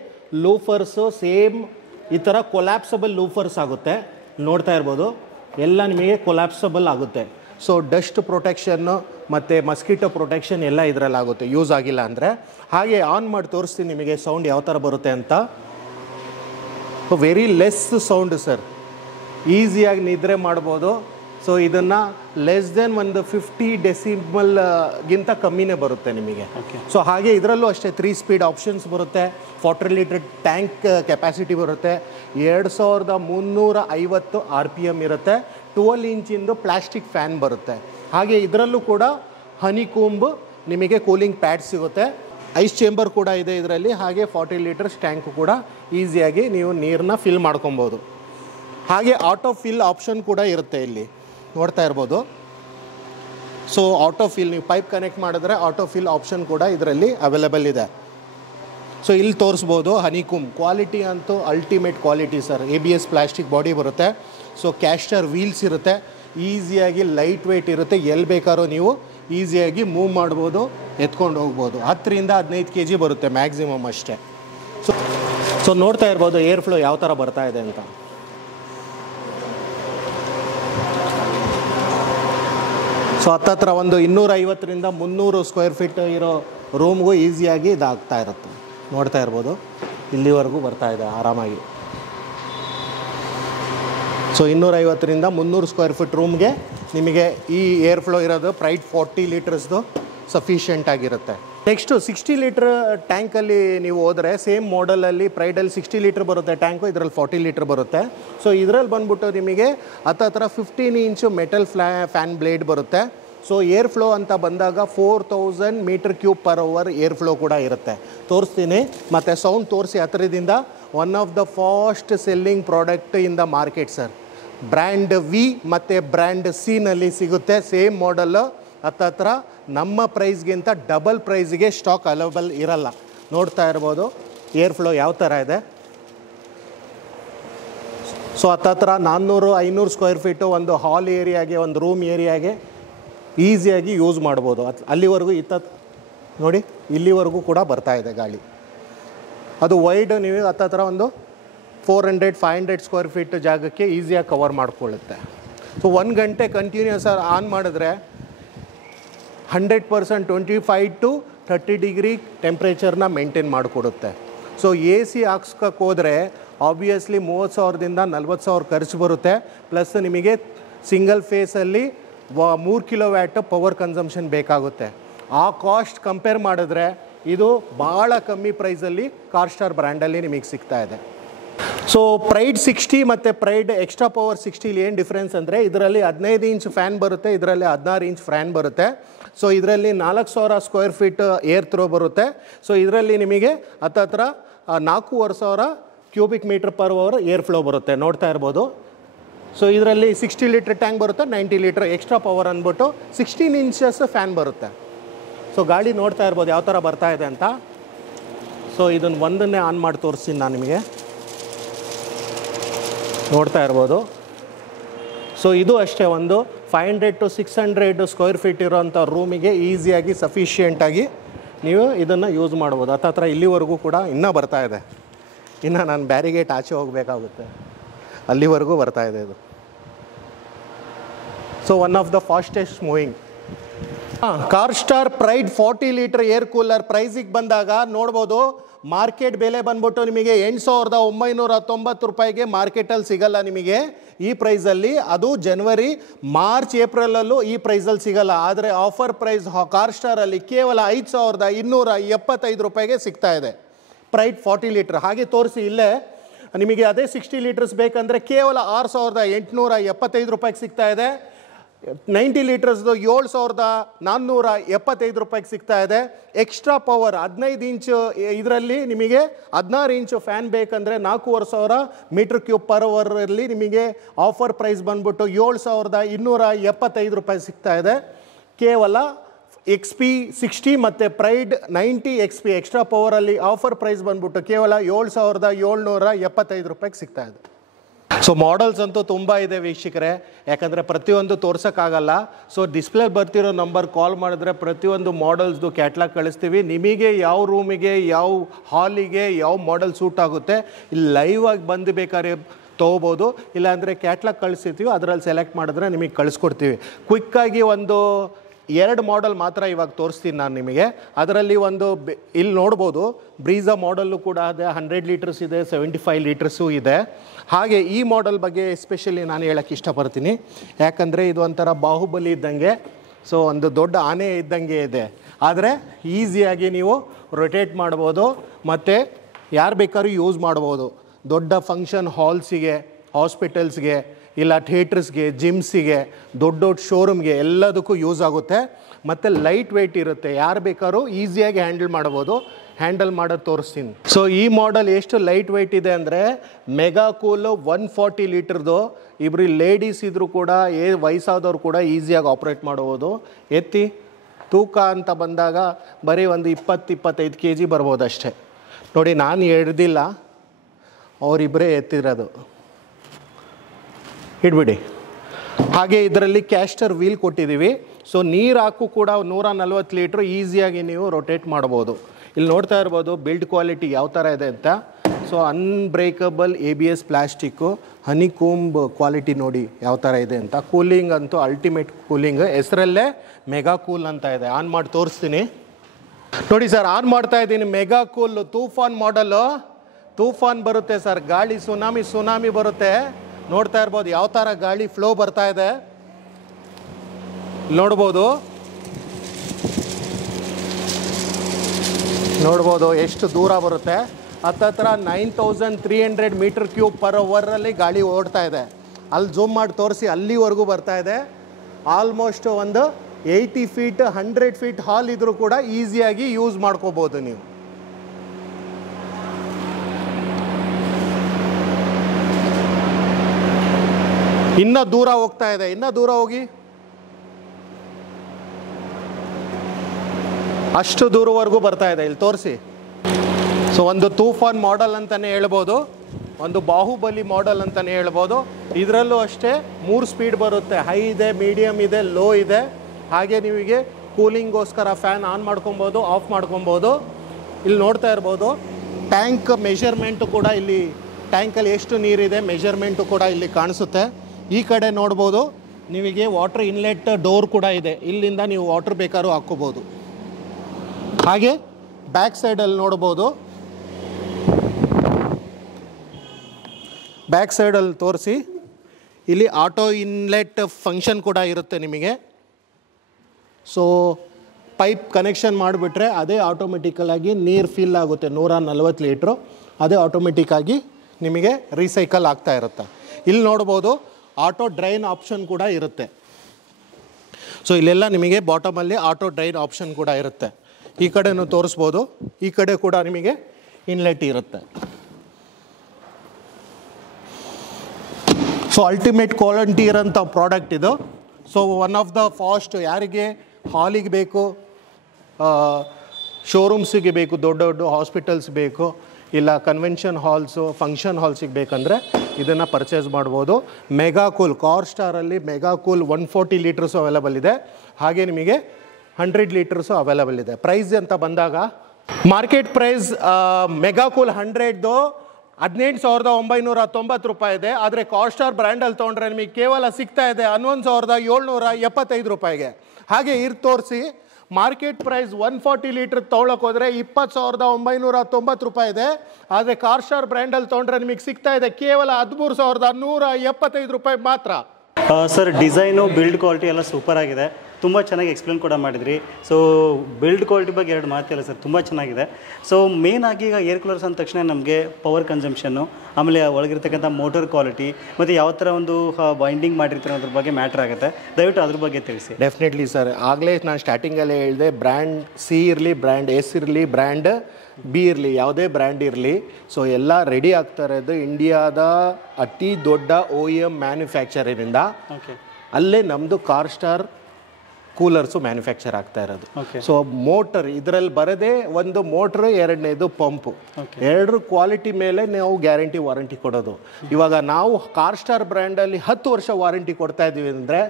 ಲೂಫರ್ಸು ಸೇಮ್ ಈ ಥರ ಕೊಲ್ಯಾಪ್ಸಬಲ್ ಲೂಫರ್ಸ್ ಆಗುತ್ತೆ. ನೋಡ್ತಾ ಇರ್ಬೋದು, ಎಲ್ಲ ನಿಮಗೆ ಕೊಲ್ಯಾಪ್ಸಬಲ್ ಆಗುತ್ತೆ. ಸೊ ಡಸ್ಟ್ ಪ್ರೊಟೆಕ್ಷನ್ನು ಮತ್ತು ಮಸ್ಕಿಟೋ ಪ್ರೊಟೆಕ್ಷನ್ ಎಲ್ಲ ಇದರಲ್ಲಾಗುತ್ತೆ ಯೂಸ್ ಆಗಿಲ್ಲ ಅಂದರೆ. ಹಾಗೆ ಆನ್ ಮಾಡಿ ತೋರಿಸ್ತೀನಿ ನಿಮಗೆ ಸೌಂಡ್ ಯಾವ ಥರ ಬರುತ್ತೆ ಅಂತ. ವೆರಿ ಲೆಸ್ ಸೌಂಡ್ ಸರ್, ಈಸಿಯಾಗಿ ನಿದ್ರೆ ಮಾಡ್ಬೋದು. ಸೊ ಇದನ್ನು ಲೆಸ್ ದೆನ್ ಒಂದು 50 ಡೆಸಿಮಲ್ಗಿಂತ ಕಮ್ಮಿನೇ ಬರುತ್ತೆ ನಿಮಗೆ. ಸೊ ಹಾಗೆ ಇದರಲ್ಲೂ ಅಷ್ಟೇ 3 ಸ್ಪೀಡ್ ಆಪ್ಷನ್ಸ್ ಬರುತ್ತೆ, 40 ಲೀಟರ್ ಟ್ಯಾಂಕ್ ಕೆಪಾಸಿಟಿ ಬರುತ್ತೆ, 2350 RPM ಇರುತ್ತೆ, 12 ಇಂಚಿಂದು ಪ್ಲಾಸ್ಟಿಕ್ ಫ್ಯಾನ್ ಬರುತ್ತೆ. ಹಾಗೆ ಇದರಲ್ಲೂ ಕೂಡ ಹನಿಕೂಂಬ್ ನಿಮಗೆ ಕೂಲಿಂಗ್ ಪ್ಯಾಡ್ ಸಿಗುತ್ತೆ, ಐಸ್ ಚೇಂಬರ್ ಕೂಡ ಇದೆ ಇದರಲ್ಲಿ. ಹಾಗೆ 40 ಲೀಟರ್ಸ್ ಟ್ಯಾಂಕು ಕೂಡ ಈಸಿಯಾಗಿ ನೀವು ನೀರನ್ನ ಫಿಲ್ ಮಾಡ್ಕೊಬೋದು. ಹಾಗೆ ಆಟೋ ಫಿಲ್ ಆಪ್ಷನ್ ಕೂಡ ಇರುತ್ತೆ ಇಲ್ಲಿ, ನೋಡ್ತಾ ಇರ್ಬೋದು. ಸೊ ಆಟೋ ಫಿಲ್ ನೀವು ಪೈಪ್ ಕನೆಕ್ಟ್ ಮಾಡಿದ್ರೆ ಆಟೋ ಫಿಲ್ ಆಪ್ಷನ್ ಕೂಡ ಇದರಲ್ಲಿ ಅವೈಲೇಬಲ್ ಇದೆ. ಸೊ ಇಲ್ಲಿ ತೋರಿಸ್ಬೋದು ಹನಿಕೂಮ್ ಕ್ವಾಲಿಟಿ ಅಂತೂ ultimate quality sir. ABS plastic body ಬರುತ್ತೆ. ಸೊ ಕ್ಯಾಸ್ಟರ್ ವೀಲ್ಸ್ ಇರುತ್ತೆ, ಈಸಿಯಾಗಿ ಲೈಟ್ ವೆಯ್ಟ್ ಇರುತ್ತೆ, ಎಲ್ಲಿ ಬೇಕಾದ್ರೂ ನೀವು ಈಸಿಯಾಗಿ ಮೂವ್ ಮಾಡ್ಬೋದು, ಎತ್ಕೊಂಡು ಹೋಗ್ಬೋದು. 10 ರಿಂದ 15 kg ಬರುತ್ತೆ ಮ್ಯಾಕ್ಸಿಮಮ್ ಅಷ್ಟೇ. ಸೊ ನೋಡ್ತಾ ಇರ್ಬೋದು ಏರ್ ಫ್ಲೋ ಯಾವ ಥರ ಬರ್ತಾ ಇದೆ ಅಂತ. ಸೊ ಹತ್ತತ್ರ ಒಂದು 250 ರಿಂದ 300 ಸ್ಕ್ವೇರ್ ಫೀಟ್ ಇರೋ ರೂಮ್ಗೂ ಈಸಿಯಾಗಿ ಇದಾಗ್ತಾ ಇರುತ್ತೆ. ನೋಡ್ತಾ ಇರ್ಬೋದು, ಇಲ್ಲಿವರೆಗೂ ಬರ್ತಾ ಇದೆ ಆರಾಮಾಗಿ. ಸೊ 250 ರಿಂದ 300 ಸ್ಕ್ವೇರ್ ಫೀಟ್ ರೂಮ್ಗೆ ನಿಮಗೆ ಈ ಏರ್ ಫ್ಲೋ ಇರೋದು ಪ್ರೈಡ್ 40 ಲೀಟರ್ಸ್ದು ಸಫಿಷಿಯೆಂಟ್ ಆಗಿರುತ್ತೆ. ನೆಕ್ಸ್ಟು 60 ಲೀಟ್ರ್ ಟ್ಯಾಂಕಲ್ಲಿ ನೀವು ಹೋದರೆ ಸೇಮ್ ಮಾಡೆಲಲ್ಲಿ ಪ್ರೈಡಲ್ಲಿ 60 ಲೀಟ್ರ್ ಬರುತ್ತೆ ಟ್ಯಾಂಕು, ಇದರಲ್ಲಿ 40 ಲೀಟ್ರ್ ಬರುತ್ತೆ. ಸೊ ಇದರಲ್ಲಿ ಬಂದ್ಬಿಟ್ಟು ನಿಮಗೆ ಹತ್ತತ್ರ 15 ಇಂಚು ಮೆಟಲ್ ಫ್ಯಾನ್ ಬ್ಲೇಡ್ ಬರುತ್ತೆ. ಸೊ ಏರ್ ಫ್ಲೋ ಅಂತ ಬಂದಾಗ 4000 metre cube per hour air flow ಕೂಡ ಇರುತ್ತೆ. ತೋರಿಸ್ತೀನಿ, ಮತ್ತು ಸೌಂಡ್ ತೋರಿಸಿ ಹತ್ತಿರದಿಂದ. One of the fast selling product in the market sir. Brand V ಮತ್ತು ಬ್ರ್ಯಾಂಡ್ Cನಲ್ಲಿ ಸಿಗುತ್ತೆ ಸೇಮ್ ಮಾಡೆಲ್ಲು. ಹತ್ತತ್ರ ನಮ್ಮ ಪ್ರೈಸ್ಗಿಂತ ಡಬಲ್ ಪ್ರೈಸ್ಗೆ ಸ್ಟಾಕ್ ಅವೈಲೇಬಲ್ ಇರಲ್ಲ. ನೋಡ್ತಾ ಇರ್ಬೋದು ಏರ್ ಫ್ಲೋ ಯಾವ ಥರ ಇದೆ. ಸೊ ಹತ್ತತ್ರ 400-500 ಸ್ಕ್ವೇರ್ ಫೀಟು ಒಂದು ಹಾಲ್ ಏರಿಯಾಗೆ, ಒಂದು ರೂಮ್ ಏರಿಯಾಗೆ ಈಸಿಯಾಗಿ ಯೂಸ್ ಮಾಡ್ಬೋದು. ಅಲ್ಲಿವರೆಗೂ ನೋಡಿ ಇಲ್ಲಿವರೆಗೂ ಕೂಡ ಬರ್ತಾ ಇದೆ ಗಾಳಿ. ಅದು ವೈಡ್ ನೀವು ಹತ್ತತ್ರ ಒಂದು 400-500 ಸ್ಕ್ವೇರ್ ಫೀಟ್ ಜಾಗಕ್ಕೆ ಈಸಿಯಾಗಿ ಕವರ್ ಮಾಡ್ಕೊಳ್ಳುತ್ತೆ. ಸೊ 1 ಗಂಟೆ ಕಂಟಿನ್ಯೂಸ್ ಆನ್ ಮಾಡಿದ್ರೆ 100% 25 to 30 ಡಿಗ್ರಿ ಟೆಂಪ್ರೇಚರ್ನ ಮೇಂಟೈನ್ ಮಾಡಿಕೊಡುತ್ತೆ. ಸೊ AC ಹಾಕ್ಸ್ಕಕ್ಕೆ ಹೋದರೆ ಆಬ್ವಿಯಸ್ಲಿ 30,000ದಿಂದ 40,000 ಖರ್ಚು ಬರುತ್ತೆ. ಪ್ಲಸ್ ನಿಮಗೆ ಸಿಂಗಲ್ ಫೇಸಲ್ಲಿ 3 ಕಿಲೋವ್ಯಾಟ್ ಪವರ್ ಕನ್ಸಂಪ್ಷನ್ ಬೇಕಾಗುತ್ತೆ. ಆ ಕಾಸ್ಟ್ ಕಂಪೇರ್ ಮಾಡಿದ್ರೆ ಇದು ಭಾಳ ಕಮ್ಮಿ ಪ್ರೈಸಲ್ಲಿ ಕಾರ್ ಸ್ಟಾರ್ ಬ್ರ್ಯಾಂಡಲ್ಲಿ ನಿಮಗೆ ಸಿಗ್ತಾ ಇದೆ. ಸೊ ಪ್ರೈಡ್ 60 ಮತ್ತು ಪ್ರೈಡ್ ಎಕ್ಸ್ಟ್ರಾ ಪವರ್ 60 ಏನು ಡಿಫ್ರೆನ್ಸ್ ಅಂದರೆ ಇದರಲ್ಲಿ 15 ಇಂಚ್ ಫ್ಯಾನ್ ಬರುತ್ತೆ, ಇದರಲ್ಲಿ 16 ಇಂಚ್ ಫ್ಯಾನ್ ಬರುತ್ತೆ. ಸೊ ಇದರಲ್ಲಿ 4000 ಸ್ಕ್ವೇರ್ ಫೀಟ್ ಏರ್ ಥ್ರೋ ಬರುತ್ತೆ. ಸೊ ಇದರಲ್ಲಿ ನಿಮಗೆ ಹತ್ತತ್ರ 4500 cubic metre per hour air flow ಬರುತ್ತೆ. ನೋಡ್ತಾ ಇರ್ಬೋದು. ಸೊ ಇದರಲ್ಲಿ 60 ಲೀಟ್ರ್ ಟ್ಯಾಂಕ್ ಬರುತ್ತೆ, 90 ಲೀಟ್ರ್ ಎಕ್ಸ್ಟ್ರಾ ಪವರ್ ಅಂದ್ಬಿಟ್ಟು 16 ಇಂಚಸ್ ಫ್ಯಾನ್ ಬರುತ್ತೆ. ಸೊ ಗಾಡಿ ನೋಡ್ತಾ ಇರ್ಬೋದು ಯಾವ ಥರ ಬರ್ತಾ ಇದೆ ಅಂತ. ಸೊ ಇದನ್ನು ಒಂದನ್ನೇ ಆನ್ ಮಾಡಿ ತೋರಿಸ್ತೀನಿ ನಾನು ನಿಮಗೆ, ನೋಡ್ತಾ ಇರ್ಬೋದು. ಸೊ ಇದು ಅಷ್ಟೇ ಒಂದು 500 to 600 ಸ್ಕ್ವೇರ್ ಫೀಟ್ ಇರೋಂಥ ರೂಮಿಗೆ ಈಸಿಯಾಗಿ ಸಫಿಷಿಯೆಂಟಾಗಿ ನೀವು ಇದನ್ನು ಯೂಸ್ ಮಾಡ್ಬೋದು. ಹತ್ತತ್ರ ಇಲ್ಲಿವರೆಗೂ ಕೂಡ ಇನ್ನೂ ಬರ್ತಾ ಇದೆ. ಇನ್ನು ನಾನು ಬ್ಯಾರಿಗೇಟ್ ಆಚೆ ಹೋಗಬೇಕಾಗುತ್ತೆ, ಅಲ್ಲಿವರೆಗೂ ಬರ್ತಾ ಇದೆ ಇದು. So one of the fastest moving. Carstar pride 40 litre air cooler ಪ್ರೈಸಿಗೆ ಬಂದಾಗ ನೋಡ್ಬೋದು, ಮಾರ್ಕೆಟ್ ಬೆಲೆ ಬಂದ್ಬಿಟ್ಟು ನಿಮಗೆ 8,990 ರೂಪಾಯಿಗೆ ಮಾರ್ಕೆಟಲ್ಲಿ ಸಿಗಲ್ಲ ನಿಮಗೆ ಈ ಪ್ರೈಸಲ್ಲಿ. ಅದು ಜನವರಿ, ಮಾರ್ಚ್, ಏಪ್ರಿಲಲ್ಲೂ ಈ ಪ್ರೈಸಲ್ಲಿ ಸಿಗಲ್ಲ. ಆದರೆ ಆಫರ್ ಪ್ರೈಸ್ ಕಾರ್ಸ್ಟಾರಲ್ಲಿ ಕೇವಲ 5,275 ರೂಪಾಯಿಗೆ ಸಿಗ್ತಾ ಇದೆ ಪ್ರೈಡ್ 40 ಲೀಟರ್. ಹಾಗೆ ತೋರಿಸಿ ಇಲ್ಲೇ ನಿಮಗೆ ಅದೇ 60 ಲೀಟರ್ಸ್ ಬೇಕಂದರೆ ಕೇವಲ 6,875 ರೂಪಾಯಿಗೆ ಸಿಗ್ತಾ ಇದೆ. 90 ಲೀಟರ್ಸ್ದು 7,475 ರೂಪಾಯಿಗೆ ಸಿಗ್ತಾ ಇದೆ. ಎಕ್ಸ್ಟ್ರಾ ಪವರ್ 15 ಇಂಚು ಇದರಲ್ಲಿ ನಿಮಗೆ 16 ಇಂಚು ಫ್ಯಾನ್ ಬೇಕಂದರೆ 4,500 ಮೀಟರ್ ಕ್ಯೂಬ್ ಪರ್ ಅವರಲ್ಲಿ ನಿಮಗೆ ಆಫರ್ ಪ್ರೈಸ್ ಬಂದ್ಬಿಟ್ಟು 7,275 ರೂಪಾಯಿ ಸಿಗ್ತಾ ಇದೆ. ಕೇವಲ XP 60 ಮತ್ತು ಪ್ರೈಡ್ 90 XP ಎಕ್ಸ್ಟ್ರಾ ಪವರಲ್ಲಿ ಆಫರ್ ಪ್ರೈಸ್ ಬಂದ್ಬಿಟ್ಟು ಕೇವಲ 7,775 ರೂಪಾಯಿಗೆ ಸಿಗ್ತಾ ಇದೆ. ಸೊ ಮಾಡಲ್ಸ್ ಅಂತೂ ತುಂಬ ಇದೆ ವೀಕ್ಷಕರೇ, ಯಾಕಂದರೆ ಪ್ರತಿಯೊಂದು ತೋರ್ಸೋಕ್ಕಾಗಲ್ಲ. ಸೊ ಡಿಸ್ಪ್ಲೇ ಬರ್ತಿರೋ ನಂಬರ್ ಕಾಲ್ ಮಾಡಿದ್ರೆ ಪ್ರತಿಯೊಂದು ಮಾಡಲ್ಸ್ದು ಕ್ಯಾಟ್ಲಾಗ್ ಕಳಿಸ್ತೀವಿ. ನಿಮಗೆ ಯಾವ ರೂಮಿಗೆ, ಯಾವ ಹಾಲಿಗೆ, ಯಾವ ಮಾಡಲ್ ಸೂಟ್ ಆಗುತ್ತೆ ಇಲ್ಲಿ ಲೈವ್ ಆಗಿ ಬಂದು ಬೇಕಾದ್ರೆ ತೊಗೋಬೋದು. ಇಲ್ಲಾಂದರೆ ಕ್ಯಾಟ್ಲಾಗ್ ಕಳಿಸ್ತೀವಿ, ಅದರಲ್ಲಿ ಸೆಲೆಕ್ಟ್ ಮಾಡಿದ್ರೆ ನಿಮಗೆ ಕಳಿಸ್ಕೊಡ್ತೀವಿ. ಕ್ವಿಕ್ಕಾಗಿ ಒಂದು 2 ಮಾಡಲ್ ಮಾತ್ರ ಇವಾಗ ತೋರಿಸ್ತೀನಿ ನಾನು ನಿಮಗೆ. ಅದರಲ್ಲಿ ಒಂದು ಇಲ್ಲಿ ನೋಡ್ಬೋದು ಬ್ರೀಝಾ ಮಾಡಲ್ಲು ಕೂಡ ಇದೆ, 100 ಲೀಟರ್ಸ್ ಇದೆ, 75 ಲೀಟರ್ಸು ಇದೆ. ಹಾಗೆ ಈ ಮಾಡಲ್ ಬಗ್ಗೆ ಎಸ್ಪೆಷಲಿ ನಾನು ಹೇಳೋಕ್ಕೆ ಇಷ್ಟಪಡ್ತೀನಿ, ಯಾಕಂದರೆ ಇದು ಒಂಥರ ಬಾಹುಬಲಿ ಇದ್ದಂಗೆ. ಸೊ ಒಂದು ದೊಡ್ಡ ಆನೆ ಇದ್ದಂಗೆ ಇದೆ, ಆದರೆ ಈಸಿಯಾಗಿ ನೀವು ರೊಟೇಟ್ ಮಾಡ್ಬೋದು ಮತ್ತು ಯಾರು ಬೇಕಾದ್ರೂ ಯೂಸ್ ಮಾಡ್ಬೋದು. ದೊಡ್ಡ ಫಂಕ್ಷನ್ ಹಾಲ್ಸಿಗೆ, ಹಾಸ್ಪಿಟಲ್ಸ್ಗೆ, ಇಲ್ಲ ಥಿಯೇಟರ್ಸ್ಗೆ, ಜಿಮ್ಸಿಗೆ, ದೊಡ್ಡ ದೊಡ್ಡ ಶೋರೂಮ್ಗೆ ಎಲ್ಲದಕ್ಕೂ ಯೂಸ್ ಆಗುತ್ತೆ. ಮತ್ತು ಲೈಟ್ ವೆಯ್ಟ್ ಇರುತ್ತೆ, ಯಾರು ಬೇಕಾದ್ರೂ ಈಸಿಯಾಗಿ ಹ್ಯಾಂಡಲ್ ಮಾಡ್ಬೋದು. ಹ್ಯಾಂಡಲ್ ಮಾಡೋದು ತೋರಿಸ್ತೀನಿ. ಸೊ ಈ ಮಾಡಲ್ ಎಷ್ಟು ಲೈಟ್ ವೆಯ್ಟ್ ಇದೆ ಅಂದರೆ ಮೆಗಾ ಕೂಲ್ 140 ಲೀಟರ್ದು. ಇಬ್ಬರು ಲೇಡೀಸ್ ಇದ್ದರೂ ಕೂಡ, ವಯಸ್ಸಾದವ್ರು ಕೂಡ ಈಸಿಯಾಗಿ ಆಪ್ರೇಟ್ ಮಾಡ್ಬೋದು. ಎತ್ತಿ ತೂಕ ಅಂತ ಬಂದಾಗ ಬರೀ ಒಂದು 20-25 kg ಬರ್ಬೋದು ಅಷ್ಟೇ. ನೋಡಿ, ನಾನು ಹಿಡ್ದಿಲ್ಲ, ಅವರಿಬ್ಬರೇ ಎತ್ತಿರೋದು. ಇಡ್ಬಿಡಿ. ಹಾಗೆ ಇದರಲ್ಲಿ ಕ್ಯಾಸ್ಟರ್ ವೀಲ್ ಕೊಟ್ಟಿದ್ದೀವಿ. ಸೊ ನೀರು ಹಾಕು ಕೂಡ 140 ಲೀಟ್ರ್ ಈಸಿಯಾಗಿ ನೀವು ರೊಟೇಟ್ ಮಾಡ್ಬೋದು. ಇಲ್ಲಿ ನೋಡ್ತಾ ಇರ್ಬೋದು ಬಿಲ್ಡ್ ಕ್ವಾಲಿಟಿ ಯಾವ ಥರ ಇದೆ ಅಂತ. So unbreakable ABS plastic, honeycomb quality ನೋಡಿ ಯಾವ ಥರ ಇದೆ ಅಂತ. ಕೂಲಿಂಗ್ ಅಂತೂ ಅಲ್ಟಿಮೇಟ್ ಕೂಲಿಂಗ್, ಹೆಸರಲ್ಲೇ ಮೆಗಾ ಕೂಲ್ ಅಂತ ಇದೆ. ಆನ್ ಮಾಡಿ ತೋರಿಸ್ತೀನಿ ನೋಡಿ ಸರ್. ಆನ್ ಮಾಡ್ತಾ ಇದ್ದೀನಿ. ಮೆಗಾ ಕೂಲ್ ತೂಫಾನ್ ಮಾಡಲು. ತೂಫಾನ್ ಬರುತ್ತೆ ಸರ್, ಗಾಳಿ ಸುನಾಮಿ ಬರುತ್ತೆ. ನೋಡ್ತಾ ಇರ್ಬೋದು ಯಾವ ಥರ ಗಾಳಿ ಫ್ಲೋ ಬರ್ತಾ ಇದೆ ನೋಡ್ಬೋದು ಎಷ್ಟು ದೂರ ಬರುತ್ತೆ. ಹತ್ತತ್ರ 9,300 ಮೀಟರ್ ಕ್ಯೂಬ್ ಪರ್ ಅವರಲ್ಲಿ ಗಾಳಿ ಓಡ್ತಾ ಇದೆ. ಅಲ್ಲಿ ಝೂಮ್ ಮಾಡಿ ತೋರಿಸಿ, ಅಲ್ಲಿವರೆಗೂ ಬರ್ತಾ ಇದೆ. ಆಲ್ಮೋಸ್ಟ್ ಒಂದು 80 ಫೀಟ್ 100 ಫೀಟ್ ಹಾಲ್ ಇದ್ರೂ ಕೂಡ ಈಸಿಯಾಗಿ ಯೂಸ್ ಮಾಡ್ಕೋಬೋದು ನೀವು. ಇನ್ನೂ ದೂರ ಹೋಗ್ತಾ ಇದೆ, ಇನ್ನೂ ದೂರ ಹೋಗಿ, ಅಷ್ಟು ದೂರವರೆಗೂ ಬರ್ತಾ ಇದೆ. ಇಲ್ಲಿ ತೋರಿಸಿ. ಸೊ ಒಂದು ತೂಫಾನ್ ಮಾಡೆಲ್ ಅಂತಲೇ ಹೇಳ್ಬೋದು, ಒಂದು ಬಾಹುಬಲಿ ಮಾಡೆಲ್ ಅಂತಲೇ ಹೇಳ್ಬೋದು. ಇದರಲ್ಲೂ ಅಷ್ಟೇ 3 ಸ್ಪೀಡ್ ಬರುತ್ತೆ, ಹೈ ಇದೆ, ಮೀಡಿಯಮ್ ಇದೆ, ಲೋ ಇದೆ. ಹಾಗೆ ನಿಮಗೆ ಕೂಲಿಂಗೋಸ್ಕರ ಫ್ಯಾನ್ ಆನ್ ಮಾಡ್ಕೊಬೋದು, ಆಫ್ ಮಾಡ್ಕೊಬೋದು. ಇಲ್ಲಿ ನೋಡ್ತಾ ಇರ್ಬೋದು ಟ್ಯಾಂಕ್ ಮೆಷರ್ಮೆಂಟು ಕೂಡ, ಇಲ್ಲಿ ಟ್ಯಾಂಕಲ್ಲಿ ಎಷ್ಟು ನೀರಿದೆ ಮೆಷರ್ಮೆಂಟು ಕೂಡ ಇಲ್ಲಿ ಕಾಣಿಸುತ್ತೆ. ಈ ಕಡೆ ನೋಡ್ಬೋದು ನಿಮಗೆ ವಾಟರ್ ಇನ್ಲೆಟ್ ಡೋರ್ ಕೂಡ ಇದೆ, ಇಲ್ಲಿಂದ ನೀವು ವಾಟರ್ ಬೇಕಾದ್ರೂ ಹಾಕ್ಕೋಬೋದು. ಹಾಗೆ ಬ್ಯಾಕ್ ಸೈಡಲ್ಲಿ ನೋಡ್ಬೋದು, ಬ್ಯಾಕ್ ಸೈಡಲ್ಲಿ ತೋರಿಸಿ, ಇಲ್ಲಿ ಆಟೋ ಇನ್ಲೆಟ್ ಫಂಕ್ಷನ್ ಕೂಡ ಇರುತ್ತೆ ನಿಮಗೆ. ಸೊ ಪೈಪ್ ಕನೆಕ್ಷನ್ ಮಾಡಿಬಿಟ್ರೆ ಅದೇ ಆಟೋಮೆಟಿಕಲಾಗಿ ನೀರು ಫಿಲ್ ಆಗುತ್ತೆ. 140 ಲೀಟ್ರು ಅದೇ ಆಟೋಮೆಟಿಕ್ಕಾಗಿ ನಿಮಗೆ ರೀಸೈಕಲ್ ಆಗ್ತಾ ಇರುತ್ತೆ. ಇಲ್ಲಿ ನೋಡ್ಬೋದು ಆಟೋ ಡ್ರೈನ್ ಆಪ್ಷನ್ ಕೂಡ ಇರುತ್ತೆ. ಸೊ ಇಲ್ಲೆಲ್ಲ ನಿಮಗೆ ಬಾಟಮಲ್ಲಿ ಆಟೋ ಡ್ರೈನ್ ಆಪ್ಷನ್ ಕೂಡ ಇರುತ್ತೆ. ಈ ಕಡೆನೂ ತೋರಿಸ್ಬೋದು, ಈ ಕಡೆ ಕೂಡ ನಿಮಗೆ ಇನ್ಲೆಟ್ ಇರುತ್ತೆ. ಸೊ ಅಲ್ಟಿಮೇಟ್ ಕ್ವಾಲಿಟಿ ಇರೋಂಥ ಪ್ರಾಡಕ್ಟ್ ಇದು. So one of the fast, ಯಾರಿಗೆ ಹಾಲಿಗೆ ಬೇಕು, ಶೋರೂಮ್ಸಿಗೆ ಬೇಕು, ದೊಡ್ಡ ದೊಡ್ಡ ಹಾಸ್ಪಿಟಲ್ಸ್ ಬೇಕು, ಇಲ್ಲ ಕನ್ವೆನ್ಷನ್ ಹಾಲ್ಸು, ಫಂಕ್ಷನ್ ಹಾಲ್ಸಿಗೆ ಬೇಕಂದರೆ ಇದನ್ನು ಪರ್ಚೇಸ್ ಮಾಡ್ಬೋದು. ಮೆಗಾ ಕೂಲ್ ಕಾರ್ಸ್ಟಾರಲ್ಲಿ ಮೆಗಾ ಕೂಲ್ 140 ಲೀಟರ್ಸು ಅವೈಲೇಬಲ್ ಇದೆ. ಹಾಗೆ ನಿಮಗೆ 100 ಲೀಟರ್ಸು ಅವೈಲೇಬಲ್ ಇದೆ. ಪ್ರೈಸ್ ಅಂತ ಬಂದಾಗ ಮಾರ್ಕೆಟ್ ಪ್ರೈಸ್ ಮೆಗಾ ಕೂಲ್ 100ದು 18,990 ಇದೆ. ಆದರೆ ಕಾಸ್ಟಾರ್ ಬ್ರ್ಯಾಂಡಲ್ಲಿ ತೊಗೊಂಡ್ರೆ ನಿಮಗೆ ಕೇವಲ ಸಿಗ್ತಾ ಇದೆ 11,775 ರೂಪಾಯಿಗೆ. ಹಾಗೆ ತೋರಿಸಿ ಮಾರ್ಕೆಟ್ ಪ್ರೈಸ್ 140 ಲೀಟರ್ ತೊಗೊಳಕ್ಕೆ ಹೋದರೆ 20,990 ರೂಪಾಯಿ ಇದೆ. ಆದರೆ ಕಾಸ್ಟಾರ್ ಬ್ರ್ಯಾಂಡಲ್ಲಿ ತೊಗೊಂಡ್ರೆ ನಿಮಗೆ ಸಿಗ್ತಾ ಇದೆ ಕೇವಲ 13,175 ರೂಪಾಯಿ ಮಾತ್ರ. ಸರ್ ಡಿಸೈನು ಬಿಲ್ಡ್ ಕ್ವಾಲಿಟಿ ಎಲ್ಲ ಸೂಪರ್ ಆಗಿದೆ, ತುಂಬ ಚೆನ್ನಾಗಿ ಎಕ್ಸ್ಪ್ಲೇನ್ ಕೂಡ ಮಾಡಿದ್ರಿ. ಸೊ ಬಿಲ್ಡ್ ಕ್ವಾಲಿಟಿ ಬಗ್ಗೆ ಎರಡು ಮಾತಿಲ್ಲ ಸರ್, ತುಂಬ ಚೆನ್ನಾಗಿದೆ. ಸೊ ಮೇನ್ ಆಗಿ ಈಗ ಏರ್ ಕೂಲರ್ಸ್ ಅಂದ ತಕ್ಷಣ ನಮಗೆ ಪವರ್ ಕನ್ಸಂಪ್ಷನ್ನು, ಆಮೇಲೆ ಒಳಗಿರ್ತಕ್ಕಂಥ ಮೋಟರ್ ಕ್ವಾಲಿಟಿ ಮತ್ತು ಯಾವ ಥರ ಒಂದು ಬೈಂಡಿಂಗ್ ಮಾಡಿರ್ತಾರೆ ಅದ್ರ ಬಗ್ಗೆ ಮ್ಯಾಟ್ರ್ ಆಗುತ್ತೆ. ದಯವಿಟ್ಟು ಅದ್ರ ಬಗ್ಗೆ ತಿಳಿಸಿ. ಡೆಫಿನೆಟ್ಲಿ ಸರ್, ಆಗಲೇ ನಾನು ಸ್ಟಾರ್ಟಿಂಗಲ್ಲೇ ಹೇಳಿದೆ, ಬ್ರ್ಯಾಂಡ್ ಸಿ ಇರಲಿ, ಬ್ರ್ಯಾಂಡ್ ಎಸ್ ಇರಲಿ, ಬ್ರ್ಯಾಂಡ್ ಬಿ ಇರಲಿ, ಯಾವುದೇ ಬ್ರ್ಯಾಂಡ್ ಇರಲಿ, ಸೊ ಎಲ್ಲ ರೆಡಿ ಆಗ್ತಾ ಇರೋದು ಇಂಡಿಯಾದ ಅತಿ ದೊಡ್ಡ OEM ಮ್ಯಾನುಫ್ಯಾಕ್ಚರಿಂದ. ಅಲ್ಲೇ ನಮ್ಮದು ಕಾರ್-ಸ್ಟಾರ್ ಕೂಲರ್ಸು ಮ್ಯಾನುಫ್ಯಾಕ್ಚರ್ ಆಗ್ತಾ ಇರೋದು. ಸೊ ಮೋಟರ್ ಇದರಲ್ಲಿ ಬರದೇ ಒಂದು ಮೋಟ್ರು, ಎರಡನೇದು ಪಂಪು, ಎರಡರ ಕ್ವಾಲಿಟಿ ಮೇಲೆ ನಾವು ಗ್ಯಾರಂಟಿ ವಾರಂಟಿ ಕೊಡೋದು. ಇವಾಗ ನಾವು ಕಾರ್-ಸ್ಟಾರ್ ಬ್ರ್ಯಾಂಡಲ್ಲಿ 10 ವರ್ಷ ವಾರಂಟಿ ಕೊಡ್ತಾ ಇದ್ದೀವಿ ಅಂದರೆ